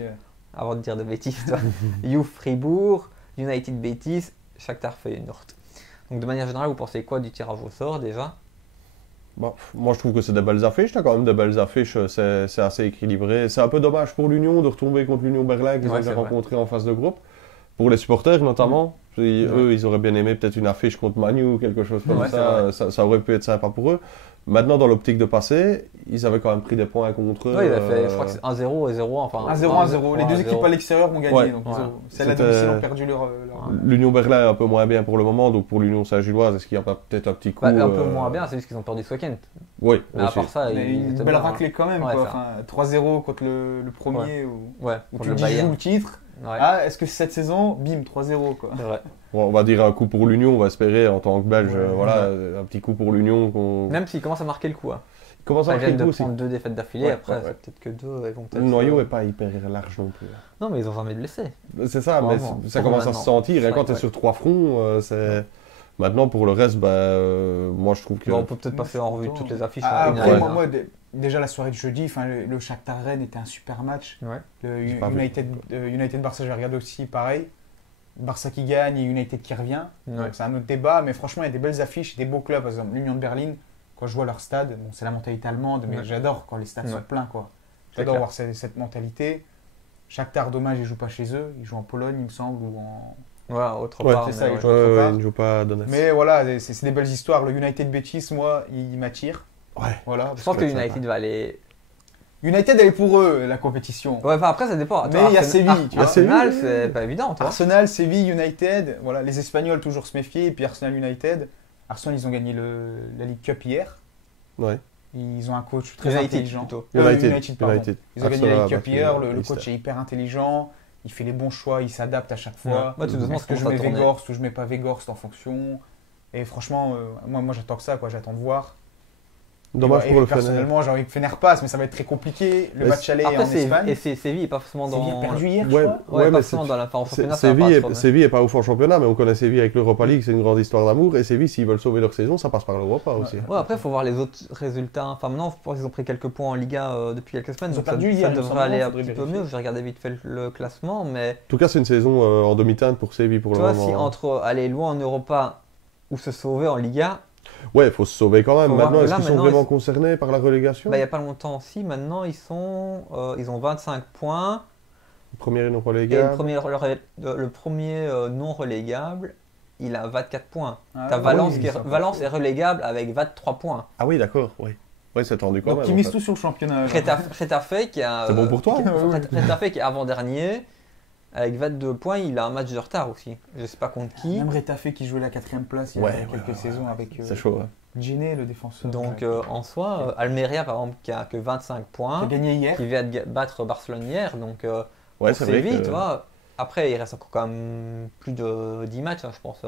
Avant de dire de bêtises, toi. Youth Fribourg, United Betis, Shakhtar Feyenoord. Donc de manière générale, vous pensez quoi du tirage au sort déjà? Bon, moi je trouve que c'est des belles affiches, t'as quand même des belles affiches, c'est assez équilibré. C'est un peu dommage pour l'Union de retomber contre l'Union Berlin qu'ils ont déjà rencontré en phase de groupe. Pour les supporters notamment, eux ils auraient bien aimé peut-être une affiche contre Manu ou quelque chose comme ça aurait pu être sympa pour eux. Maintenant dans l'optique de passer, ils avaient quand même pris des points contre eux. Oui, je crois que c'est 1-0 et 0-1. Enfin, 1-0. Les deux équipes à l'extérieur ont gagné, donc celles à domicile ont perdu leur... L'Union Berlin est un peu moins bien pour le moment, donc pour l'Union Saint-Gilloise, est-ce qu'il y a peut-être un petit coup un peu moins bien, c'est juste qu'ils ont perdu ce week-end. Oui, mais aussi. À part ça, une belle raclée quand même, quoi. Enfin, 3-0 contre le premier, où tu joues le titre. Ah, est-ce que cette saison, bim, 3-0 quoi. C'est vrai. Bon, on va dire un coup pour l'Union, on va espérer en tant que Belge, un petit coup pour l'Union. Même s'il commence à marquer le coup. Il commence à marquer le coup aussi. Ils viennent de prendre 2 défaites d'affilée, après peut-être que 2 ils vont peut-être... Le noyau n'est pas hyper large non plus. Non, mais ils n'ont jamais blessé. C'est ça, mais ça commence à se sentir. Et quand tu es sur 3 fronts, c'est... Maintenant, pour le reste, moi je trouve que... On peut peut-être passer en revue toutes les affiches. Moi, déjà la soirée de jeudi, le Shakhtar Rennes était un super match. Le United Barça, j'ai regardé aussi pareil. Barça qui gagne et United qui revient. Donc c'est un autre débat, mais franchement, il y a des belles affiches, des beaux clubs. Par exemple, l'Union de Berlin, quand je vois leur stade, bon, c'est la mentalité allemande, mais j'adore quand les stades sont pleins, quoi. J'adore voir cette mentalité. Shakhtar, dommage, ils jouent pas chez eux. Ils jouent en Pologne, il me semble, ou en... Ouais, autre part. C'est ça, ils ne jouent pas à Donetsk. Mais voilà, c'est des belles histoires. Le United Betis, moi, il m'attire. Ouais. Voilà, je pense que United va aller... United, elle est pour eux, la compétition. Ouais, enfin après, ça dépend. Mais il y a Séville, tu vois. Arsenal, c'est pas évident, toi. Arsenal, Séville, United. Voilà, les Espagnols, toujours se méfier. Et puis Arsenal, United. Arsenal, ils ont gagné la League Cup hier. Ouais. Ils ont un coach très intelligent. United, pardon. United. Ils ont gagné la League Cup hier. Le coach est hyper intelligent. Il fait les bons choix. Il s'adapte à chaque fois. Ouais, Est-ce que je mets Weghorst ou je mets pas Weghorst en fonction. Et franchement, moi j'attends que ça. J'attends de voir. Dommage pour le Fener. Personnellement, j'ai envie que Fener passe, mais ça va être très compliqué. Le match aller est en Espagne. Et Séville n'est pas forcément dans... Séville a perdu hier, je crois. Ouais, pas forcément dans la fin en championnat. Séville n'est pas ouf en championnat, mais on connaît Séville avec l'Europa League, c'est une grande histoire d'amour. Et Séville, s'ils veulent sauver leur saison, ça passe par l'Europa aussi. Ouais, après, il faut voir les autres résultats. Enfin, maintenant, je pense qu'ils ont pris quelques points en Liga depuis quelques semaines. Donc ça devrait aller un petit peu mieux. Je vais regarder vite fait le classement. Mais... En tout cas, c'est une saison en demi-teinte pour Séville pour le moment. Tu vois, si entre aller loin en Europa ou se sauver en Liga... Ouais, il faut se sauver quand même. Maintenant, est-ce qu'ils sont vraiment concernés par la relégation? Il n'y a pas longtemps aussi. Maintenant, ils ont 25 points. Le premier non relégable. Et le premier non relégable, il a 24 points. Ah, Valence est relégable avec 23 points. Ah oui, d'accord. Oui, c'est tendu quand même. Donc, ils misent tout sur le championnat. Retafe qui a... C'est bon pour toi. Retafe qui est avant-dernier. Avec 22 points, il a un match de retard aussi. Je ne sais pas contre qui. Même Retafe qui jouait la 4ème place il y a quelques saisons avec c'est chaud, Gene, le défenseur. Donc en soi, Almeria par exemple qui a que 25 points. Qui a gagné hier. Qui vient de battre Barcelone hier. Donc c'est vite, tu vois. Après, il reste encore quand même plus de 10 matchs. Je pense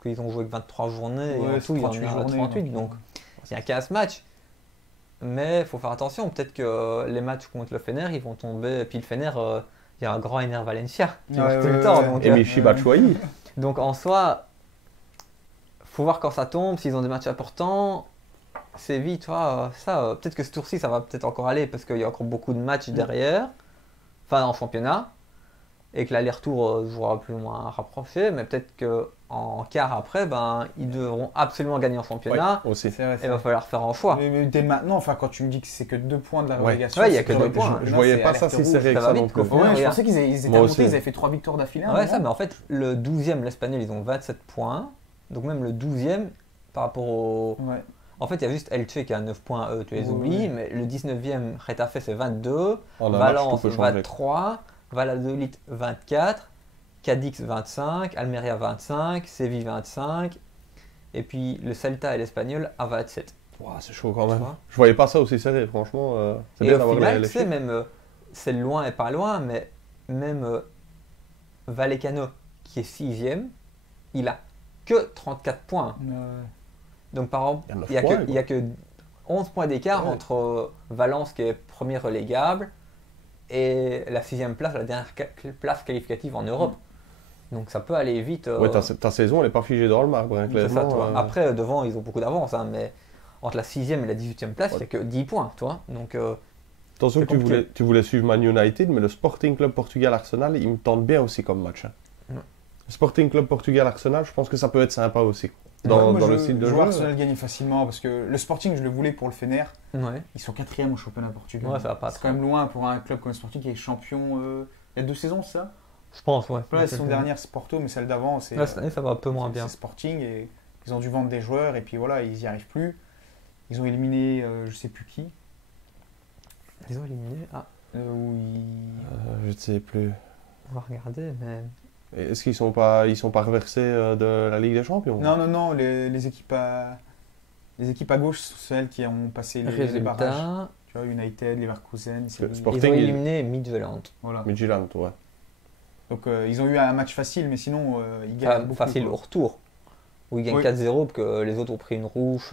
qu'ils ont joué que 23 journées. Et en tout, il y en a 38. Donc il y a 15 matchs. Mais il faut faire attention. Peut-être que les matchs contre le Fener, ils vont tomber. Et puis le Fener... il y a un grand Ener Valencia qui marche tout le temps. Donc, et Michy Batshuayi. Donc en soi, faut voir quand ça tombe, s'ils ont des matchs importants. Séville, tu vois, peut-être que ce tour-ci, ça va peut-être encore aller parce qu'il y a encore beaucoup de matchs derrière, enfin en championnat, et que l'aller-retour jouera plus ou moins rapproché, mais peut-être qu'en quart après, ils devront absolument gagner en championnat. Ouais, aussi. Il va falloir faire un choix. Mais dès maintenant, quand tu me dis que c'est que 2 points de la relégation, il n'y a que 2 points. Je voyais pas ça si serré que ça non plus. Je pensais qu'ils étaient montés, ils avaient fait 3 victoires d'affilée. Ouais, ça, mais en fait, le 12e, l'Espagnol, ils ont 27 points. Donc même le 12e, par rapport au... Ouais. En fait, il y a juste Elche qui a 9 points, eux, tu les oublies. Mais le 19e, Retafe, c'est 22. Valence, 23. Valladolid, 24. Cadix, 25. Almeria, 25. Séville, 25. Et puis le Celta et l'Espagnol à 27. Wow, c'est chaud quand même. Je voyais pas ça aussi serré, franchement. C'est bien d'avoir les chiffres. Même, c'est loin et pas loin, mais même Vallecano, qui est 6e, il a que 34 points. Donc par exemple, il n'y a que 11 points d'écart entre Valence qui est premier relégable et la 6e place, la dernière place qualificative en Europe. Donc ça peut aller vite. Ouais, ta saison, elle n'est pas figée dans le marbre, hein, clairement. Ça, après, devant, ils ont beaucoup d'avance, mais entre la 6e et la 18e place, il n'y a que 10 points, toi. Donc, attention, tu voulais suivre Man United, mais le Sporting Club Portugal-Arsenal, il me tente bien aussi comme match. Hein. Le Sporting Club Portugal-Arsenal, je pense que ça peut être sympa aussi. Dans le style de jeu. Je vois Arsenal gagner facilement parce que le Sporting, je le voulais pour le Fener. Ouais. Ils sont 4e au championnat portugais. Ouais, ça va pas. C'est quand même loin pour un club comme le Sporting qui est champion il y a 2 saisons, c'est ça? Je pense, ouais. La saison dernière, c'est Porto, mais celle d'avant, c'est. Là, cette année, ça va un peu moins bien. C'est Sporting et ils ont dû vendre des joueurs et puis voilà, ils n'y arrivent plus. Ils ont éliminé je sais plus qui. Ils ont éliminé. Je ne sais plus. On va regarder, mais. Est-ce qu'ils sont pas reversés de la Ligue des Champions? Non, les équipes à gauche sont celles qui ont passé les barrages. Tu vois, United, Leverkusen, Sporting, ils ont éliminé Midtjylland. Voilà. Midtjylland, ouais. Donc ils ont eu un match facile, mais sinon ils gagnent beaucoup. Facile au retour, où ils gagnent 4-0 parce que les autres ont pris une rouge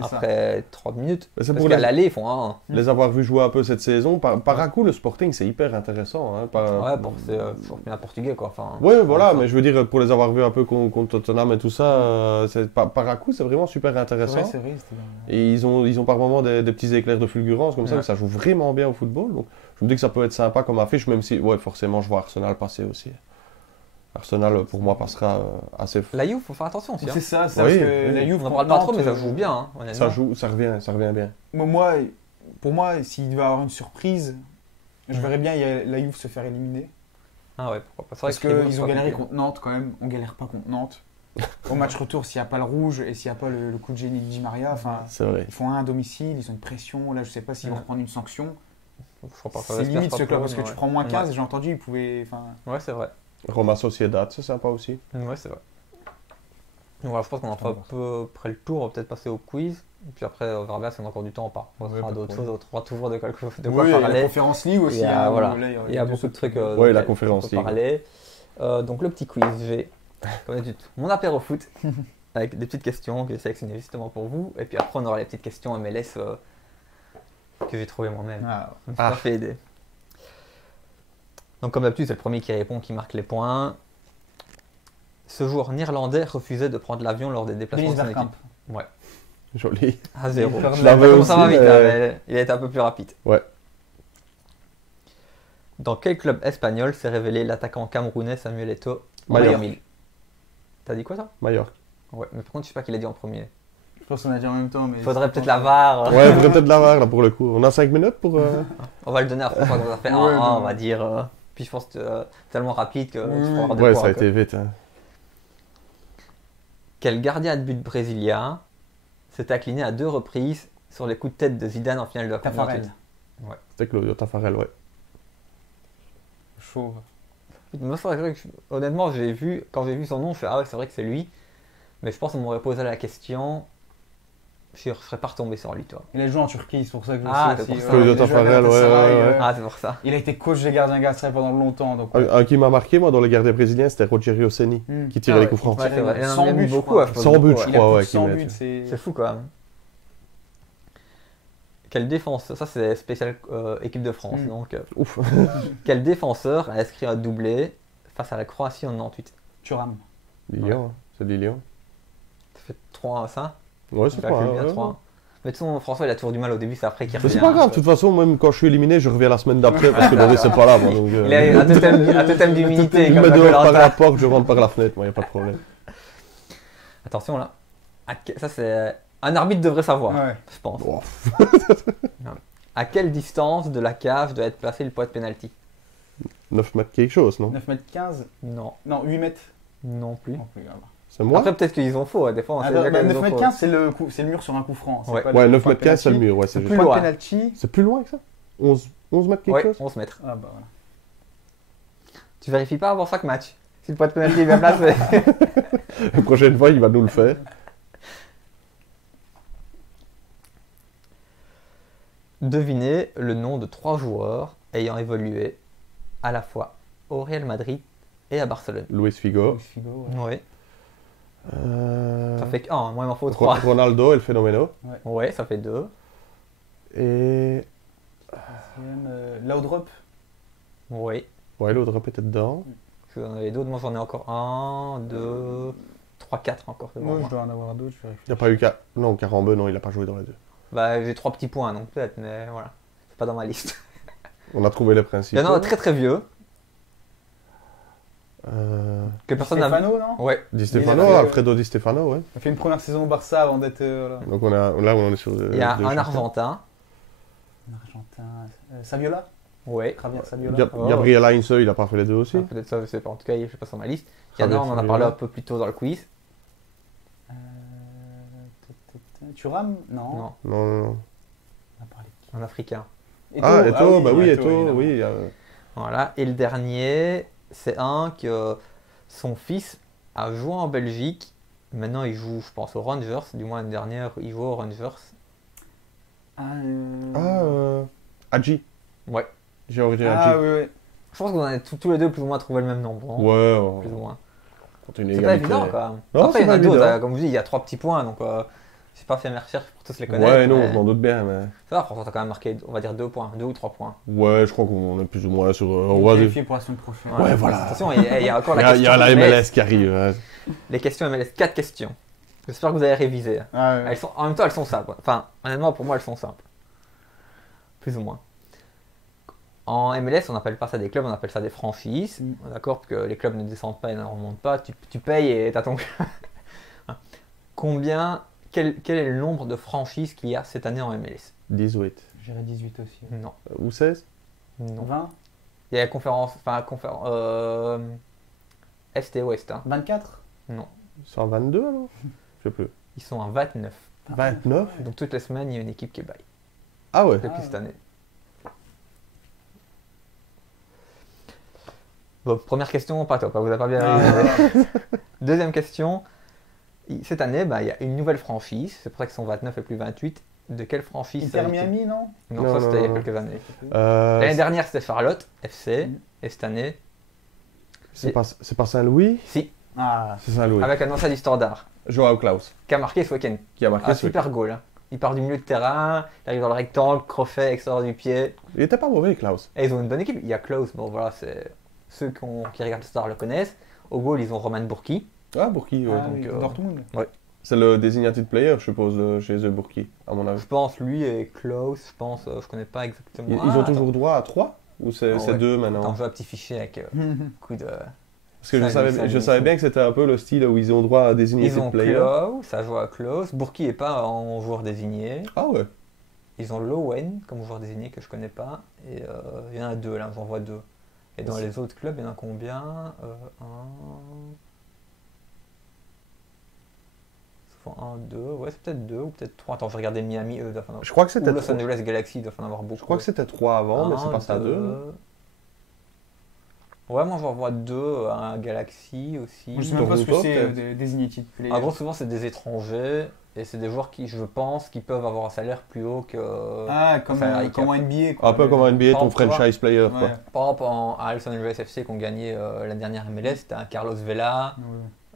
après 30 minutes. Parce qu'à l'aller, ils font 1. Les avoir vus jouer un peu cette saison, par à coup, le Sporting, c'est hyper intéressant. Hein, c'est championnat portugais, quoi. Voilà, mais je veux dire, pour les avoir vus un peu contre Tottenham et tout ça, par à coup, c'est vraiment super intéressant. C'est vrai, et ils ont par moments des petits éclairs de fulgurance comme ça joue vraiment bien au football. Donc, je me dis que ça peut être sympa comme affiche, même si, forcément, je vois Arsenal passer aussi. Arsenal, pour moi, passera assez fort. La Juve, il faut faire attention aussi. C'est ça, parce que la Juve, on n'en parle pas trop, mais ça joue bien. Ça revient bien. Moi, pour moi, s'il devait avoir une surprise, je verrais bien la Juve se faire éliminer. Ah ouais, pourquoi pas. Parce qu'ils ont galéré contre Nantes quand même. On galère pas contre Nantes. Au match retour, s'il n'y a pas le rouge et s'il n'y a pas le coup de génie de Di Maria, c'est vrai. Ils font un à domicile, ils ont une pression. Là, je sais pas s'ils vont reprendre une sanction. Pas, c'est limite ce club parce que tu prends moins 15. J'ai entendu, ils pouvaient. Ouais, c'est vrai. Roma Sociedad, c'est sympa aussi. Ouais, c'est vrai. Donc voilà, je pense qu'on en fera à peu près le tour. On va peut-être passer au quiz. Et puis après, on verra bien si on a encore du temps ou pas. On fera d'autres choses, on trouvera toujours de quelque chose de quoi parler. Il y a la conférence League aussi. Il y a beaucoup de trucs. Oui, la conférence League. Parler. Donc le petit quiz, j'ai comme d'habitude mon apéro foot avec des petites questions que j'ai sélectionnées justement pour vous. Et puis après, on aura les petites questions MLS que j'ai trouvées moi-même. Je me suis pas fait aider. Donc comme d'habitude, c'est le premier qui répond qui marque les points. Ce joueur néerlandais refusait de prendre l'avion lors des déplacements de son équipe. Ouais. Joli. À 0. Je l'avais aussi. Ça va vite, mais il a été un peu plus rapide. Ouais. Dans quel club espagnol s'est révélé l'attaquant camerounais Samuel Eto'o? Mallorca. T'as dit quoi ça? Mallorca. Ouais, mais par contre, je sais pas qui l'a dit en premier. Je pense qu'on a dit en même temps. Mais faudrait peut-être la VAR. Ouais, faudrait peut-être la VAR là pour le coup. On a 5 minutes pour. On va le donner à François quand on a fait 1-1, on va dire. Puis je pense que tellement rapide que tu pourras avoir 2 points. Ouais, ça a été vite. Hein. Quel gardien de but brésilien s'est incliné à 2 reprises sur les coups de tête de Zidane en finale de la Coupe du Monde? Ouais. C'était Claudio Taffarel, ouais. Chauve. Moi, c'est vrai que honnêtement, quand j'ai vu son nom, je fais ah ouais, c'est vrai que c'est lui. Mais je pense qu'on m'aurait posé la question, je serais pas retombé sur lui, toi. Il a joué en Turquie, c'est pour ça que je sais aussi. Claudio Taffarel, ouais. Ah, c'est pour ça. Il a été coach des gardiens Galatasaray pendant longtemps. Donc, un qui m'a marqué, moi, dans les gardiens brésiliens, c'était Rogerio Ceni, qui tirait les coups francs. Ouais, c'est vrai. Il en a but, beaucoup. 100 buts, je crois, ouais. 100 buts, c'est fou quand même. Quel défenseur, ça c'est spécial équipe de France, donc ouf. Quel défenseur a inscrit un doublé face à la Croatie en 98? Thuram. Lilian, c'est Lilian. Ça fait 3 à ça? Ouais, c'est 3 bien 3. Mais de toute façon, François il a toujours du mal au début, c'est après qu'il revient. C'est pas grave, de toute façon, même quand je suis éliminé, je reviens la semaine d'après parce que Loris c'est pas là. Moi, donc, il a un totem d'humilité. Il me dehors par la porte, je rentre par la fenêtre, moi, y a pas de problème. Attention là, ça c'est. Un arbitre devrait savoir, je pense. Oh. À quelle distance de la cage doit être placé le point de pénalty? 9 mètres quelque chose, non? 9 mètres 15? Non. Non, 8 mètres? Non plus. C'est moi? Après, peut-être qu'ils ont faux, des fois. 9 mètres 15, c'est le mur sur un coup franc. Ouais, 9 mètres 15, c'est le mur. Ouais, c'est plus loin. C'est plus loin que ça? 11 mètres quelque chose? 11 mètres. Ah bah voilà. Tu vérifies pas avant chaque match si le point de pénalty est bien placé. La prochaine fois, il va nous le faire. Devinez le nom de 3 joueurs ayant évolué à la fois au Real Madrid et à Barcelone. Luis Figo. Oui. Ça fait qu'1, moi il m'en faut 3. Ronaldo et le Phénoméno. Ouais, ça fait 2. Et. Laudrup. Oui. Ouais, Laudrup était dedans. Vous en avez d'autres, moi j'en ai encore 1, 2, 3, 4 encore. Moi je dois en avoir d'autres, il n'y a pas eu non, Carambeu, non, il n'a pas joué dans les deux. Bah j'ai 3 petits points donc peut-être, mais voilà. C'est pas dans ma liste. On a trouvé les principes. Il y en a un très très vieux. Que personne n'a vu. Non ouais. Di Stefano, Alfredo Di Stefano, ouais. Il a fait une première saison au Barça avant d'être. Là. Donc là on est sur. Il y a un Argentin. Un Argentin. Saviola. Ouais. Gabriel Heinze, il n'a pas fait les deux aussi. Peut-être ça, je sais pas. En tout cas, je sais pas sur ma liste. Il y en a, on en a parlé un peu plus tôt dans le quiz. Thuram? Non. Non. On a parlé un Africain. Eto'o, bah oui, Eto'o, oui. Voilà. Et le dernier, c'est un que son fils a joué en Belgique. Maintenant, il joue, je pense, aux Rangers. Du moins, l'année dernière, il joue aux Rangers. Hadji. Ouais. Géorgie Hadji. Oui. Je pense qu'on a tous les deux plus ou moins trouvé le même nombre. Hein. Ouais. Plus ou moins. C'est pas évident quand même. Non, après, il y en a d'autres. Comme vous dites, il y a 3 petits points. Donc, j'ai pas fait mes recherches pour tous les connaître. Ouais, non, je m'en doute bien. Mais... Ça va, François, t'as quand même marqué, on va dire 2 points, 2 ou 3 points. Ouais, je crois qu'on est plus ou moins sur. On va vérifier pour la semaine prochaine. Ouais, voilà. Attention, il y a encore la question. Il y a la MLS qui arrive. Hein. Les questions MLS, 4 questions. J'espère que vous avez révisé. En même temps, elles sont simples. Enfin, honnêtement, pour moi, elles sont simples. Plus ou moins. En MLS, on n'appelle pas ça des clubs, on appelle ça des franchises. D'accord? Parce que les clubs ne descendent pas et ne remontent pas. Tu payes et t'as ton Quel est le nombre de franchises qu'il y a cette année en MLS? 18. J'irais 18 aussi. Non. Ou 16? Non. 20? Il y a la conférence. Est et Ouest. Hein. 24? Non. Ils sont à 22 alors? Je sais plus. Ils sont à 29. 29? Donc toutes les semaines, il y a une équipe qui est bail. Ah ouais. Depuis Ah, cette ouais. année. Bon, première question, pas top, vous n'avez pas bien révisé. Deuxième question. Cette année, il y a une nouvelle franchise. C'est pour ça qu'ils sont 29 et plus 28. De quelle franchise Inter s'agit-il? Miami, non? Non, Non, ça c'était il y a non. quelques années. Euh, L'année dernière, c'était Charlotte FC. Mhm. Et cette année, c'est pas Saint-Louis? si, Ah, C'est Saint-Louis. avec un ancien du Standard, Joao Klaus, qui a marqué ce week-end. qui a marqué Un ce super goal. Hein. Il part du milieu de terrain, il arrive dans le rectangle, crochet, extérieur du pied. Il était pas mauvais, Klaus. Et ils ont une bonne équipe. Il y a Klaus, bon voilà, c'est ceux qui regardent le Star le connaissent. Au goal, ils ont Roman Burki. Ah, Bourki, ouais. ah donc, oui, euh, Dortmund. C'est le designated player, je suppose, chez eux, Bourki, à mon avis. Je pense lui et Klaus, je pense, je connais pas exactement. Ils ont toujours droit à 3? Ou c'est Ah, c'est ouais. 2 Attends, maintenant? je vois un petit fichier avec beaucoup de. Parce que je Saint-Louis, savais Saint-Louis. bien que c'était un peu le style où ils ont droit à designated Ils ont player. Klaus, ça joue à Klaus. Burki est pas en joueur désigné. Ah ouais. Ils ont Lowen comme joueur désigné que je connais pas. Et il y en a deux là, j'en vois deux. Et dans les autres clubs, il y en a combien un, deux, ouais, c'est peut-être deux ou peut-être trois. Attends, je vais regarder Miami, eux, doivent en avoir. Je crois que Ou c'était Los 3. Angeles Galaxy, doivent en avoir beaucoup. Je crois que c'était 3 avant, mais c'est passé à 2. Ouais, moi j'en vois deux, un Galaxy aussi. Je sais même pas ce que Toronto, c'est peut-être. des designated player. Ah bon, souvent c'est des étrangers et c'est des joueurs qui, je pense, qui peuvent avoir un salaire plus haut que. Ah, comme salary comme en cap. NBA, quoi. Un peu comme un NBA, Par ton exemple, franchise player, Ouais. quoi. Par exemple, à Los Angeles FC qui ont gagné la dernière MLS, c'était un Carlos Vela,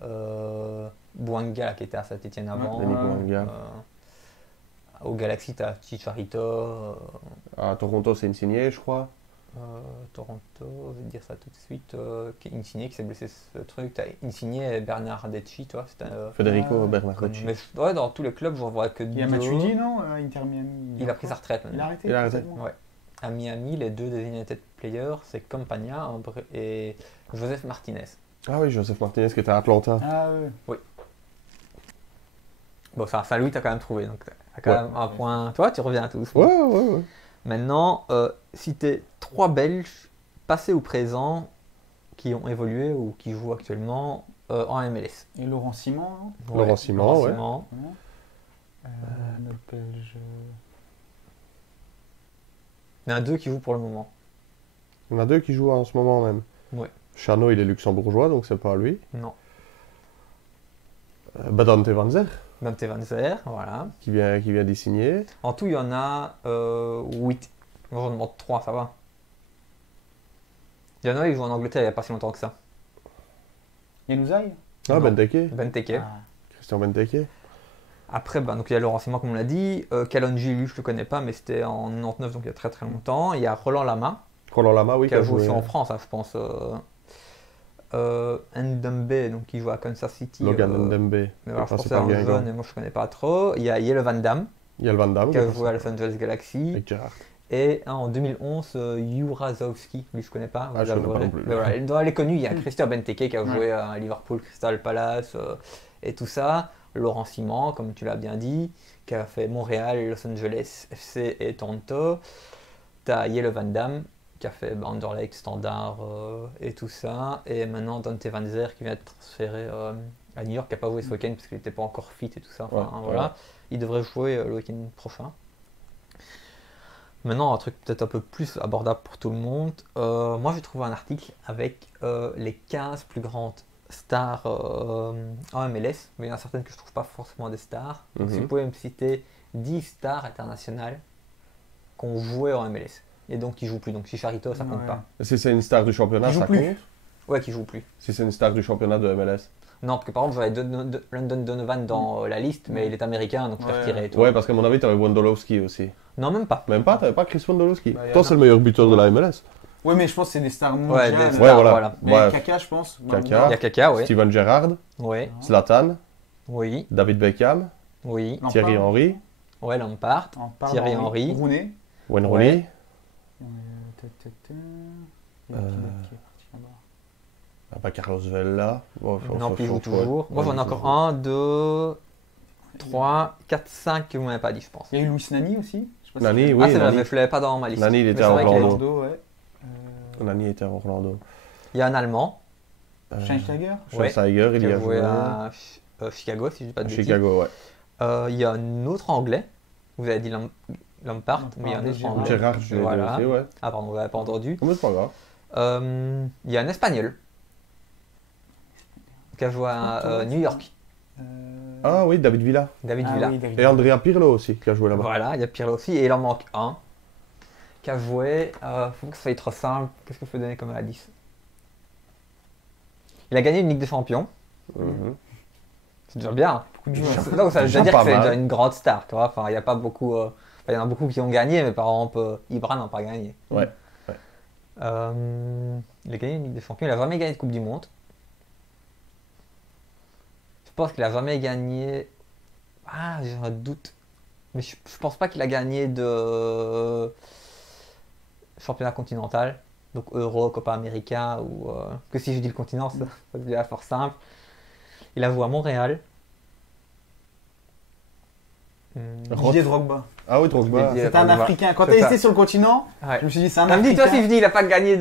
Ouais. Bouanga là, qui était à Saint-Etienne avant. Denis Bouanga. Au Galaxy, tu as Chicharito. À Toronto, c'est Insigné, je crois. Toronto, je vais te dire ça tout de suite. Insigné qui s'est blessé ce truc. Tu as Insigné et Bernard Decci, toi. Federico Ah, Bernardeschi. Mais ouais, dans tous les clubs, je ne vois que Il y a deux. Matuidi, non Inter Miami. Il a pris sa retraite Il a maintenant. arrêté. Il a arrêté. totalement. Ouais. À Miami, les deux designated players, c'est Campagna et Joseph Martinez. Ah oui, Joseph Martinez qui était à Atlanta. Ah ouais. Bon, ça, Saint-Louis, tu as quand même trouvé. Donc, tu as quand Ouais. même un point. Toi, tu reviens à tous. Ouais. Maintenant, citez trois Belges, passés ou présents, qui ont évolué ou qui jouent actuellement en MLS. Et Laurent Simon, non Laurent Simon, ouais. Simon. Notre Belge. Il y en a deux qui jouent pour le moment. Il y en a 2 qui jouent en ce moment même. Ouais. Chano, il est luxembourgeois, donc c'est pas lui. Non. Dante Van Zer, Dante Van Zer, voilà. qui vient d'y signer. En tout, il y en a 8. Moi, j'en demande 3, ça va. Il y en a qui jouent en Angleterre il n'y a pas si longtemps que ça. Yanouzaï Ah, Non. Benteke. Benteke. Ah. Christian Benteke. Après, donc il y a Laurent Simon, comme on l'a dit. Kalonji, lui, je ne le connais pas, mais c'était en 99, donc il y a très très longtemps. Il y a Roland Lama, Roland Lama, oui, qui a joué aussi en France, hein, je pense. Ndembe, donc qui joue à Kansas City. Logan Ndembe. Mais voilà, je Ça, pense c'est que c'est pas un bien, jeune, quoi. et moi je ne connais pas trop. Il y a Yele Van Damme, Il y a le Van Damme. qui a joué à Los Angeles Galaxy. Avec Gerrard. Et en 2011, Jurazowski, lui je connais pas. Ah, je connais pas non plus. Mais voilà, dans les connus, il y a Christian Benteke qui a joué à Liverpool, Crystal Palace et tout ça. Laurent Simon, comme tu l'as bien dit, qui a fait Montréal, Los Angeles FC et Toronto. Tu as Yele Van Damme, qui a fait Anderlecht, Standard et tout ça. Et maintenant Dante Van Zer qui vient de transférer à New York, qui n'a pas joué ce week-end parce qu'il n'était pas encore fit et tout ça. Enfin, Ouais, voilà. ouais. Il devrait jouer le week-end prochain. Maintenant, un truc peut-être un peu plus abordable pour tout le monde. Moi, j'ai trouvé un article avec les 15 plus grandes stars en MLS, mais il y en a certaines que je trouve pas forcément des stars. Donc, si vous pouvez me citer 10 stars internationales qui ont joué en MLS et donc qui jouent plus. Donc, Chicharito, ça compte Ouais. pas. Si c'est une star du championnat, Qui joue ça plus. compte. Ouais, qui jouent plus. Si c'est une star du championnat de MLS. Non, parce que par exemple, j'avais London Donovan dans la liste, mais il est américain, donc je l'ai Ouais. retiré. et tout. Ouais, parce qu'à mon avis, t'avais Wondolowski aussi. Non, même pas. Même pas, t'avais pas Chris Wondolowski. Bah, y en Toi, a. c'est le meilleur buteur de la MLS. Ouais, mais je pense que c'est des stars Ouais, mondiales. des Ouais, stars, voilà. voilà. Mais Ouais. Kaka, je pense. Kaka. Il y a Kaka, oui. Steven Gerrard, Oui, Zlatan, oui, David Beckham, oui. Lampard. Thierry Henry, Ouais, Lampard. Lampard, Thierry Henry. Rooney. Wayne Ouais. Rooney. Il y a qui d'autre qui est parti là-bas Ah, pas Carlos Vela. Bon, Non, puis il joue ouais. toujours. Moi, Ouais, j'en ai il encore joue. 1, 2, 3, 4, 5 que vous m'avez pas dit, je pense. Il y a eu Luis Nani aussi, je Nani, Ah, oui. c'est vrai, Nani. mais je l'avais pas dans ma liste. Nani, il Mais était c'est à vrai qu'il est- Orlando. Ouais. Nani était à Orlando. Il y a un Allemand, Schweinsteiger. Ouais. Schweinsteiger, il qui y a a joué joué. à Chicago, si je dis pas de À bêtises. Chicago, ouais. Il y a un autre Anglais. Vous avez dit Lampard, mais il y a un autre Gérrard. Anglais. Gérard, je l'ai dit Voilà. aussi, ouais. Ah pardon, vous l'avez pas entendu. Mais c'est pas grave. Il y a un Espagnol qui a joué à New York. Ah oui, David Villa. David Ah Villa. oui, David Et Andrea Pirlo aussi, qui a joué là-bas. Voilà, il y a Pirlo aussi. Et il en manque un qui a joué. Faut que ça soit trop simple. Qu'est-ce que je peux donner comme indice? Il a gagné une Ligue des Champions. Mhm. C'est déjà bien. Beaucoup de joueurs. Donc ça veut Déjà dire pas que c'est mal. déjà une grande star, tu vois. Enfin, il y a pas beaucoup. Il y en a beaucoup qui ont gagné, mais par exemple, Ibra n'a pas gagné. Ouais, ouais. Il a gagné une Ligue des Champions. Il a jamais gagné de Coupe du Monde. Je pense qu'il a jamais gagné. Ah, j'ai un doute. Mais je pense pas qu'il a gagné de championnat continental. Donc Euro, Copa América ou que si je dis le continent, ça devient fort simple. Il a joué à Montréal. Didier Drogba. Ah oui, Drogba. Didier C'est un Drogba. Africain. Quand C'est t'as ça. été sur le continent, Ouais. je me suis dit, c'est un Comme dit, Africain. toi, si je dis il a pas gagné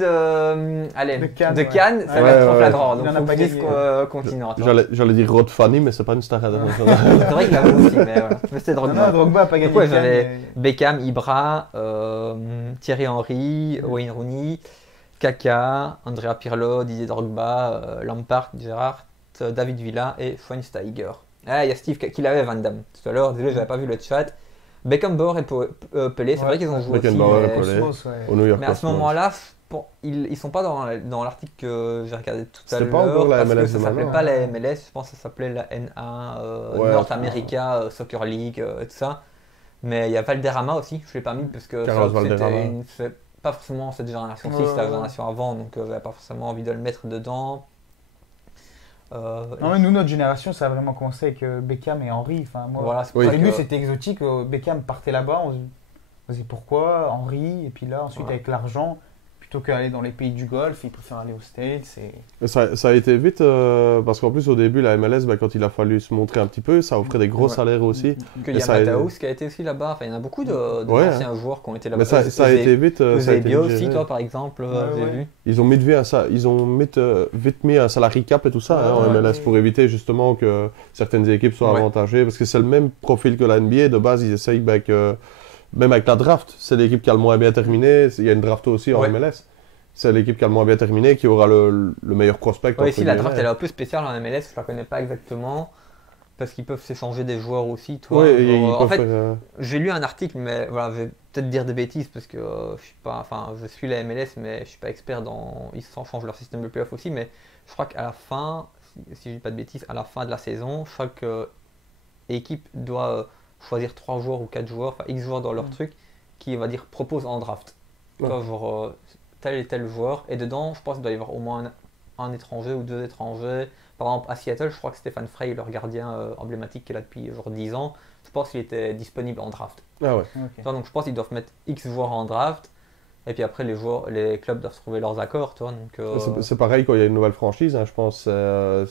allez, De Cannes, de ouais. Cannes, ça Ouais, va être trop ouais, flagrant. il Donc en a faut pas que je dise gagné. continent. tu vois. J'allais dire Rod Fanny, mais c'est pas une star internationale. C'est vrai qu'il a joué aussi, mais voilà. Mais c'était Non, Drogba. non, Drogba a pas gagné. Ouais, de Cannes, j'avais mais- Beckham, Ibra, Thierry Henry, Wayne Rooney, Kaka, Andrea Pirlo, Didier Drogba, Lampard, Gerrard, David Villa et Schweinsteiger. Ah, il y a Steve qui l'avait, Van Damme. Tout à l'heure, désolé, j'avais pas vu le chat. Beckenbauer et Pelé, c'est Ouais. vrai qu'ils ont joué aussi. Beckenbauer et Mais, Pelé. Cosmos, ouais. Au New York mais à ce Cosmos. moment-là, ils sont pas dans l'article que j'ai regardé tout à C'était l'heure. pas encore la parce que MLS ça de s'appelait maintenant. pas la MLS, je pense que ça s'appelait la NA, Ouais, North ouais. America Soccer League, tout ça. Mais il y a Valderrama aussi, je l'ai pas mis parce que Carlos ça, Valderrama. c'est pas forcément cette génération-ci, Ouais, c'était la ouais. génération avant, donc j'avais pas forcément envie de le mettre dedans. Non, mais nous, notre génération, ça a vraiment commencé avec Beckham et Henry. Enfin, moi, Voilà, c'est au pour début, ça que- c'était exotique. Beckham partait là-bas, on se disait pourquoi Henry, et puis là, ensuite, Ouais. avec l'argent, plutôt qu'aller dans les pays du Golfe, il préfère aller aux States. Et... Et ça a été vite, parce qu'en plus au début la MLS, quand il a fallu se montrer un petit peu, ça offrait des gros Ouais. salaires aussi. qu'il Et y a ça a- Mataus qui a été aussi là-bas, enfin il y en a beaucoup de Ouais, anciens joueurs qui ont été là-bas. Mais ça a été vite. Ça a été Eusebio vite aussi, géré. toi par exemple, j'ai ouais. vu. Ils ont vite mis un salary cap et tout ça hein, en Ouais, MLS ouais. pour éviter justement que certaines équipes soient Ouais. avantagées, parce que c'est le même profil que la NBA. De base, ils essayent que même avec la draft, c'est l'équipe qui a le moins bien terminé. Il y a une draft aussi en Ouais. MLS. C'est l'équipe qui a le moins bien terminé qui aura le meilleur prospect. Ouais, entre ici la guillemets. draft elle est un peu spéciale en MLS, je la connais pas exactement. Parce qu'ils peuvent s'échanger des joueurs aussi, toi. Oui, Genre, ils en peuvent fait, faire, j'ai lu un article, mais voilà, je vais peut-être dire des bêtises parce que je suis pas, enfin, je suis la MLS, mais je suis pas expert dans. Ils changent leur système de playoff aussi, mais je crois qu'à la fin, si je dis pas de bêtises, à la fin de la saison, chaque équipe doit choisir 3 joueurs ou 4 joueurs, enfin X joueurs dans leur truc, qui va dire propose en draft. Tu vois, genre tel et tel joueur, et dedans, je pense qu'il doit y avoir au moins un étranger ou 2 étrangers. Par exemple, à Seattle, je crois que Stéphane Frey, leur gardien emblématique qui est là depuis genre 10 ans, je pense qu'il était disponible en draft. Ah ouais. Tu vois, donc je pense qu'ils doivent mettre X joueurs en draft, et puis après les clubs doivent trouver leurs accords. Tu vois, donc, C'est pareil quand il y a une nouvelle franchise, hein, je pense.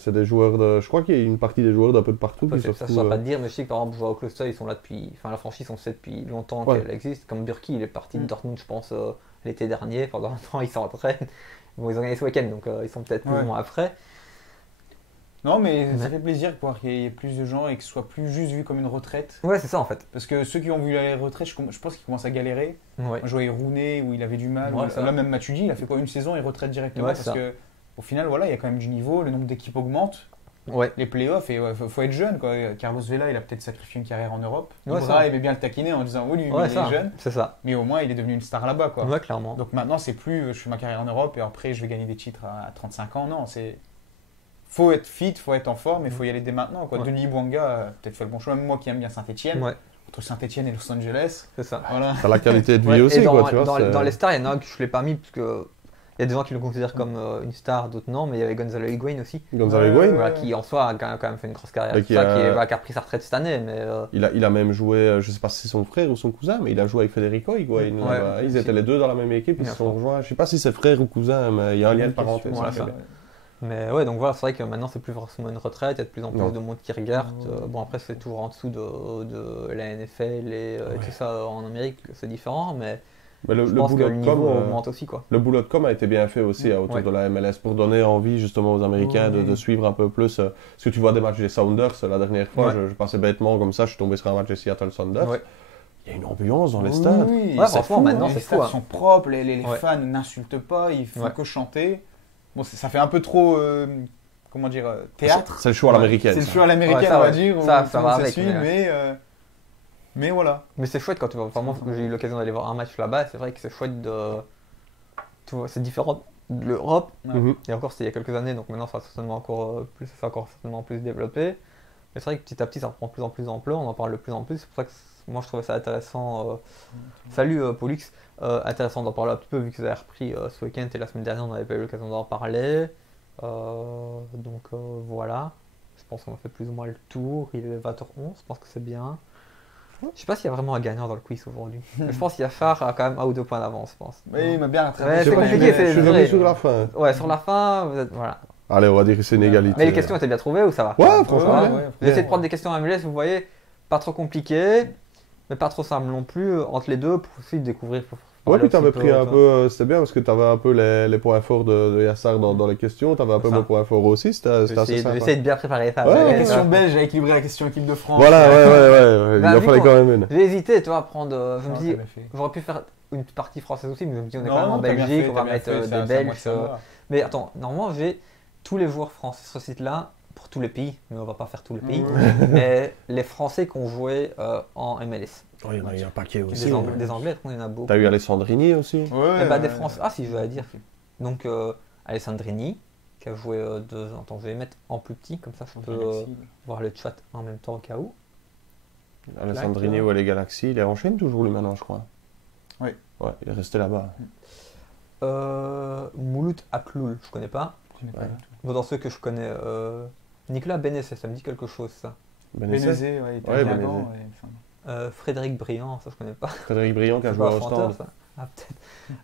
C'est des joueurs de. Je crois qu'il y a une partie des joueurs d'un peu de partout. ça, qui se ça, je retrouvent, saurais pas te dire, mais je sais que par exemple, joueurs au Cluster, ils sont là depuis. Enfin, la franchise, on sait depuis longtemps Ouais. qu'elle existe. Comme Burki, il est parti de Dortmund, je pense, l'été dernier. Pendant un temps, ils s'entraînent. Bon, ils ont gagné ce week-end, donc ils sont peut-être plus Ouais. ou moins après. Non, mais ça Ouais. fait plaisir de voir qu'il y ait plus de gens et que ce soit plus juste vu comme une retraite. Ouais, c'est ça en fait. Parce que ceux qui ont vu la retraite, je pense qu'ils commencent à galérer. Ouais. Moi, je voyais Rooney où il avait du mal. Ouais, Ou- ça. là, même Matuidi, il a fait quoi, une saison et retraite directement Ouais, parce ça. que au final, voilà, il y a quand même du niveau, le nombre d'équipes augmente, Ouais. les playoffs, et faut être jeune, quoi. Carlos Vela, il a peut-être sacrifié une carrière en Europe. Ouais, Ibra ça. aimait bien le taquiner en disant oui, lui, Ouais, il ça. est jeune, C'est ça. mais au moins il est devenu une star là-bas, quoi. Ouais, clairement. Donc maintenant, c'est plus je fais ma carrière en Europe et après je vais gagner des titres à 35 ans. Non, c'est. Faut être fit, faut être en forme, il faut y aller dès maintenant, quoi. Ouais. Denis Bouanga a peut-être fait le bon choix, même moi qui aime bien Saint-Etienne. Ouais, Entre Saint-Etienne et Los Angeles. c'est ça. Voilà. T'as la qualité de vie Ouais, aussi, et dans, quoi, tu vois. dans, c'est- dans les stars, il y en a que je ne l'ai pas mis parce que il y a des gens qui le considèrent comme une star, d'autres non, mais il y avait Gonzalo Higuain aussi, Gonzalo Ouais, Higuain, ouais. voilà, qui en soi a quand même fait une grosse carrière. Et C'est qui ça a- voilà, qui a pris sa retraite cette année, mais il a même joué, je sais pas si c'est son frère ou son cousin, mais il a joué avec Federico Higuain. Ils aussi. étaient les deux dans la même équipe, ils Bien se sont sûr. rejoints. Je sais pas si c'est frère ou cousin, mais il y a un lien de parenté. Voilà, ça. ça. Mais ouais, donc voilà, c'est vrai que maintenant c'est plus forcément une retraite, il y a de plus en plus Non. de monde qui regarde. Bon, après, c'est toujours en dessous de la NFL et tout ça en Amérique, c'est différent, mais Mais je pense que le niveau augmente aussi, quoi. le boulot de com a été bien fait aussi autour Ouais. de la MLS pour donner envie justement aux Américains de suivre un peu plus. Parce que tu vois des matchs des Sounders, la dernière fois, Ouais. je passais bêtement comme ça, je suis tombé sur un match des Seattle Sounders. Ouais. Il y a une ambiance dans les stades. Oui, Ouais, c'est franchement, fou, maintenant, les c'est stades fou, hein. sont propres, les Ouais. fans n'insultent pas, ils font Ouais. que chanter. Bon, ça fait un peu trop, comment dire, théâtre. C'est le choix à l'américaine. C'est le ça. show à l'américaine, Ouais, ça, on va ouais. dire. où Ça tout le va monde avec, suit, mais voilà. Mais c'est chouette quand tu vois. Vraiment, j'ai eu l'occasion d'aller voir un match là-bas, c'est vrai que c'est chouette de. Tu vois, c'est différent de l'Europe. Mhm. Et encore, c'était il y a quelques années, donc maintenant ça va certainement encore plus, ça va encore certainement plus développé. Mais c'est vrai que petit à petit, ça prend de plus en plus d'ampleur, on en parle de plus en plus. C'est pour ça que moi je trouvais ça intéressant. Salut Pollux, intéressant d'en parler un petit peu vu que ça a repris ce week-end et la semaine dernière, on n'avait pas eu l'occasion d'en parler. Donc voilà, je pense qu'on a fait plus ou moins le tour. Il est 20h11, je pense que c'est bien. Je sais pas s'il y a vraiment un gagnant dans le quiz aujourd'hui. Mais je pense qu'il y a Phare a quand même 1 ou 2 points d'avance, je pense. Mais il m'a bien rattrapé. Ouais, Je c'est sais pas, compliqué, c'est je suis vrai. revenu sur la fin. Ouais, sur la fin, vous êtes. Voilà. Allez, on va dire que c'est une égalité. Mais les questions étaient bien trouvées ou ça va? Ouais, franchement. Ouais, bien. ouais. J'ai essayé de prendre des questions à MLS, vous voyez, pas trop compliquées, mais pas trop simples non plus, entre les deux, pour aussi découvrir. Ouais, puis t'avais parler pris un toi. peu, c'était bien parce que t'avais un peu les points forts de Yassar dans les questions, t'avais un peu Ça. mes points forts aussi, c'était J'ai assez essayé, sympa. j'ai essayé de bien préparer ça. Ouais, La ouais, question belge a équilibré la question équipe de France. Voilà, ouais, il Bah, en vu fallait qu'on- quand même une. J'ai hésité, tu vois, à prendre. Je me Non, dis, t'avais fait. j'aurais pu faire une partie française aussi, mais je me dis, on est Non, quand même en non, t'as bien Belgique, fait, on va t'as bien mettre fait, des c'est à moi Belges. de savoir. Mais attends, normalement, j'ai tous les joueurs français sur ce site-là, pour tous les pays, mais on va pas faire tous les pays, mais les Français qui ont joué en MLS. Oh, il y en a eu un paquet aussi. Des hein. Anglais, des Anglais, il y en a beaucoup. T'as eu Alessandrini aussi. Ouais, Eh ben, des Français. Ah, si, je vais la dire. Donc, Alessandrini, qui a joué 2 ans. Attends, je vais mettre en plus petit, comme ça je peux voir le chat en même temps au cas où. Alessandrini ou les Galaxies, il est en chaîne toujours lui maintenant, je crois. Oui. Ouais, il est resté là-bas. Mouloud Akloul, je connais pas. Je n'ai pas Ouais. du tout. Bon, dans ceux que je connais, Nicolas Bénessé, ça me dit quelque chose, ça. Benesset. Bénézé, ouais, il était Ouais, à Bénézé. Guingamp, ouais, il me semble. Frédéric Briand, ça je connais pas. Frédéric Briand qui a C'est joué pas au un chanteur, stand. ça. Ah,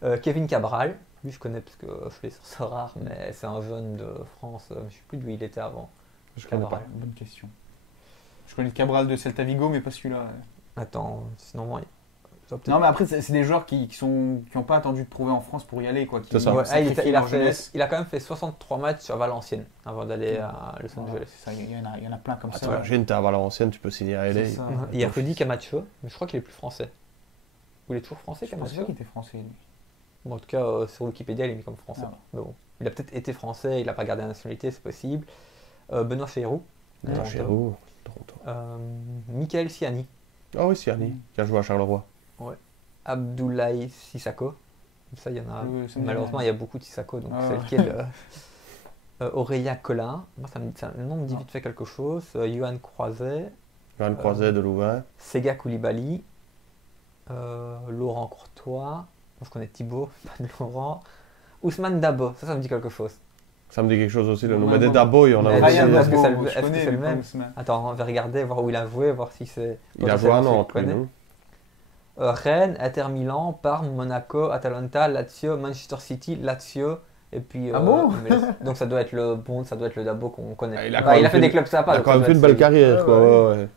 peut-être. Kevin Cabral, lui je connais parce que je suis sur ce rare, mais c'est un jeune de France. Je sais plus d'où il était avant. Je connais Cabral. pas. Bonne question. Je connais le Cabral de Celta Vigo, mais pas celui-là. Attends, sinon, Non, mais après, c'est des joueurs qui n'ont pas attendu de prouver en France pour y aller. Quoi, qui C'est ça. ont Ouais, sacrifié leur jeunesse. il a quand même fait 63 matchs à Valenciennes avant d'aller à Los Voilà, Angeles. c'est ça, il y en a plein comme ça. T'imagines, t'es à Valenciennes, tu peux signer à LA. C'est ça. Il y a Rudy Camacho, mais je crois qu'il est plus français. Ou il est toujours français, Je pensais Camacho? qu'il était français. lui. Bon, en tout cas, sur Wikipédia, il est mis comme français. Ah. Mais bon, il a peut-être été français, il n'a pas gardé la nationalité, c'est possible. Benoît Cheyrou, Ah, Chéroux, Toronto. Michael Siani, Ah oui, Siani, qui a joué à Charleroi. Abdoulaye Sissako. Ça, il y en a. Ça me dit Malheureusement, rien. il y a beaucoup de Sissako, donc Ah c'est ouais. lequel Aurélia Collin. Moi, le nom me dit Non. vite fait quelque chose. Johan Croiset. Johan Croiset de Louvain. Sega Koulibaly, Laurent Courtois, je connais Thibaut, pas de Laurent, Ousmane Dabo, ça me dit quelque chose. Ça me dit quelque chose aussi, le nom. Ouais, Mais des bon. Dabo, il y en a Mais aussi. Ryan Ryan est-ce que Dabo, c'est le- je est-ce que connais, c'est le mais pas même Ousmane. Attends, on va regarder, voir où il a joué, voir si c'est. Il a joué un an, tu connais. non Rennes, Inter Milan, Parme, Monaco, Atalanta, Lazio, Manchester City, Lazio. Et puis, Ah bon MLS. Donc ça doit être le bon, ça doit être le Dabo qu'on connaît. Ah, il a Bah, quand même il a fait fait des une- clubs sympas. Il a donc quand ça même doit fait une être belle celui- carrière, quoi. Ouais, ouais.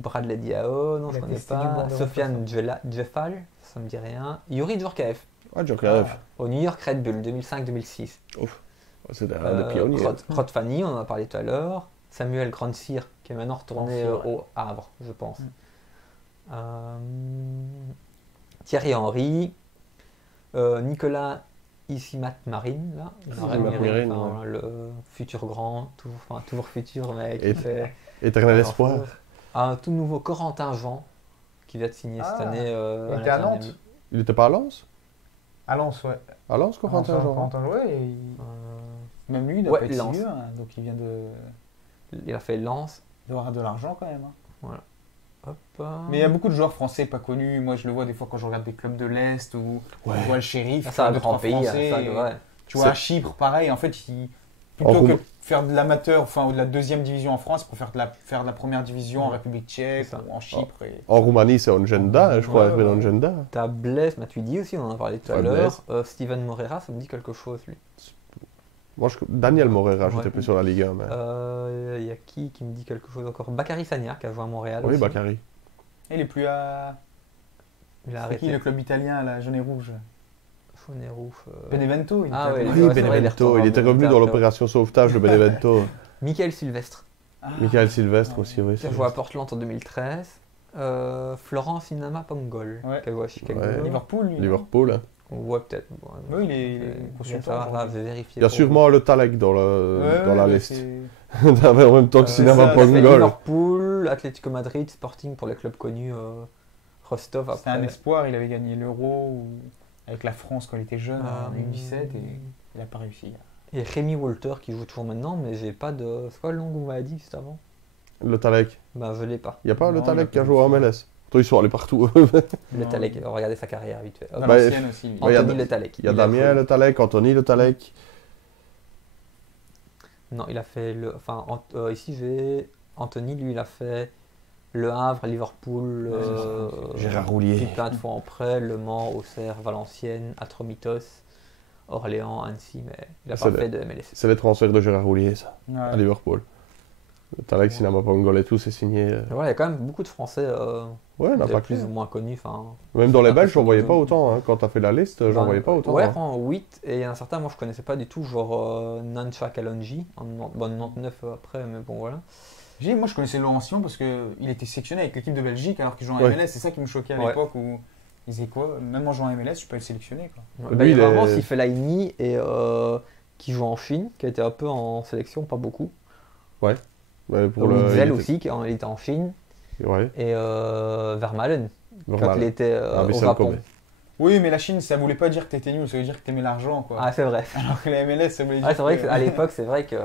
Bradley Diao, non, Il je a connais testé du pas. banc de Sofiane Djeffal, ça me dit rien. Yuri Djorkaeff, Ah, Djokovic. au New York Red Bull 2005-2006. C'était un des pionniers. Rod Fanny, on en a parlé tout à l'heure. Samuel Grandsir, qui est maintenant retourné Grandsir, ouais. au Havre, je pense. Thierry Henry, Nicolas Isimat Marine, là. Isimat Marine, Enfin, ouais. voilà, le futur grand, toujours futur, mais qui Et- fait. Éternel espoir. Un tout nouveau Corentin Jean, qui vient de signer cette Ah, année. il à était à l'Inter Nantes. Miami. Il était pas à Lens À Lens, ouais. À Lens, Corentin Jean Corentin, ouais. Même lui, il doit Ouais, pas être Lens. si vieux, hein, donc il vient Il a fait Lens. d'avoir de l'argent quand même. Hein. Hop. Mais il y a beaucoup de joueurs français pas connus. Moi, je le vois des fois quand je regarde des clubs de l'Est ou Ouais. on voit le Shérif. Ça, c'est un deux, grand trois pays. Français, ça, ouais. Tu vois, à Chypre, pareil. En fait, plutôt En que Roum- faire de l'amateur, enfin, ou de la deuxième division en France, pour faire de la première division en Ouais. République tchèque, C'est ça. ou en Chypre. Et... En Roumanie, c'est Ongenda, je crois, Ouais, Hervé ouais. Ongenda. T'as Blaise Matuidi aussi, on en a parlé tout à Ouais, l'heure. Steven Moreira, ça me dit quelque chose lui. Moi, Daniel Morera, Ouais. j'étais plus sur la Ligue 1. Mais... Il y a qui me dit quelque chose encore? Bakary Sagna qui a joué à Montréal oui, aussi. Bakary. Il est plus à. Il a C'est qui arrêté. le club italien, la jaune et rouge? Jaune et rouge. Benevento. Il Ah était ouais, à- Oui, c'est vrai, Benevento. Il était revenu dans l'opération sauvetage de Benevento. Michael Sylvestre Ah. Michael Sylvestre aussi, oui. qui a joué à Portland en 2013. Florence Inama Pongol Ouais. qui a joué à Chicago. Ouais. Liverpool, lui. non Liverpool. Hein. Ouais, peut-être. Oui, il est Bien consultant. ça, là, je vais vérifier. Il y a pour sûrement le Talek dans la Ouais, liste. c'est- En même temps que vous. Sinama ça, Il a fait Pongol. Liverpool, Atlético Madrid, Sporting pour les clubs connus. Rostov C'était un après. espoir, il avait gagné l'Euro avec la France quand il était jeune en Euh, U17 et il n'a pas réussi. Et Rémi Walter qui joue toujours maintenant, mais j'ai pas de. C'est quoi le nom que vous m'avez dit juste avant? Le Talek. Ben je l'ai pas. Il n'y a pas le Non, Talek il a qui a pas joué en joué. MLS. Toi, ils sont allés partout. Le Non. Talek, regardez sa carrière vite fait. Hop. Dans Bah, l'ancienne aussi. lui. il y a- Anthony Le Talek. Il y a Damien le Talek, Anthony le Talek. Non, il a fait le. Enfin, ici j'ai. Anthony, lui, il a fait Le Havre, Liverpool, Ouais, c'est Gérard puis Roulier. plein de fois en prêt, Le Mans, Auxerre, Valenciennes, Atromitos, Orléans, Annecy, mais il a C'est pas fait le- de MLS. C'est les transferts de Gérard Roulier, ça, Ouais. à Liverpool. Le Talek, Sinama Pongol et tout, c'est signé. Mais voilà, il y a quand même beaucoup de Français Ouais, on a pas plus ou moins connus. Enfin, Même dans les Ah, Belges, j'en c'est voyais bon. pas autant. Hein. Quand t'as fait la liste, j'en ben, voyais pas autant. Ouais, hein. en 8, et il y en a certains, moi je connaissais pas du tout, genre Nancha Kalonji, en 99 après, mais bon voilà. Moi, je connaissais Laurent Sion parce qu'il était sélectionné avec l'équipe de Belgique alors qu'il jouait en Ouais. MLS. C'est ça qui me choquait à Ouais. l'époque où il disait quoi? Même en jouant en MLS, je peux être sélectionné. Quoi. Lui, Ben, il y il a vraiment est- s'il fait l'AINI et qui joue en Chine, qui a été un peu en sélection, pas beaucoup. Ouais, pour Louis le- Zell il était- aussi, qui il était en Chine, Ouais, et Vermaelen, quand normal. il était Ah, au Vissel Japon. Kobe. Oui, mais la Chine, ça voulait pas dire que t'étais nul, ça veut dire que t'aimais l'argent. Quoi. Ah, c'est vrai. Alors que la MLS, ça voulait dire Ah, c'est vrai que qu'à l'époque, c'est vrai que.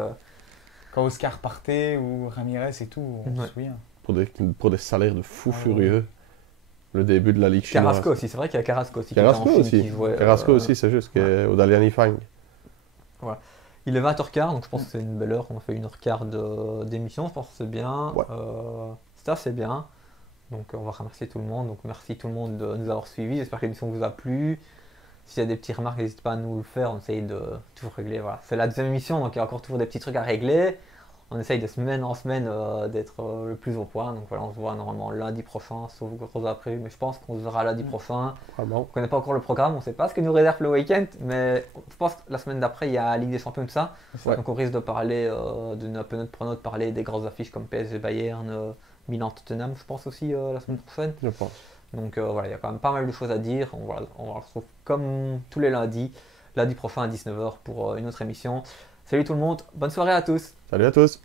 quand Oscar partait ou Ramirez et tout, on Ouais. se souvient. Pour des salaires de fou Ah, furieux. Le début de la Ligue chinoise. Carrasco aussi, c'est vrai qu'il y a Carrasco aussi. qui était Carrasco en Chine, aussi. qui jouait, Carrasco aussi, c'est juste, qui est au Dalian Ifang. Il est 20h15, donc je pense que c'est une belle heure. On a fait 1h15 d'émission, je pense que c'est bien. Ouais. C'est assez bien. Donc on va remercier tout le monde. Donc merci tout le monde de nous avoir suivis. J'espère que l'émission vous a plu. S'il y a des petites remarques, n'hésitez pas à nous le faire. On essaye de tout régler. Voilà. C'est la deuxième émission, donc il y a encore toujours des petits trucs à régler. On essaye de semaine en semaine d'être le plus au point. Donc voilà, on se voit normalement lundi prochain, sauf gros après. Mais je pense qu'on se verra lundi prochain. Vraiment. On ne connaît pas encore le programme, on ne sait pas ce que nous réserve le week-end, mais je pense que la semaine d'après, il y a Ligue des Champions, tout ça. Ouais. Donc on risque de parler un peu notre prono, de parler des grosses affiches comme PSG Bayern, Milan Tottenham, je pense aussi la semaine prochaine. Je pense. Donc voilà, il y a quand même pas mal de choses à dire. On va se retrouver comme tous les lundis, lundi prochain à 19h pour une autre émission. Salut tout le monde, bonne soirée à tous. Salut à tous.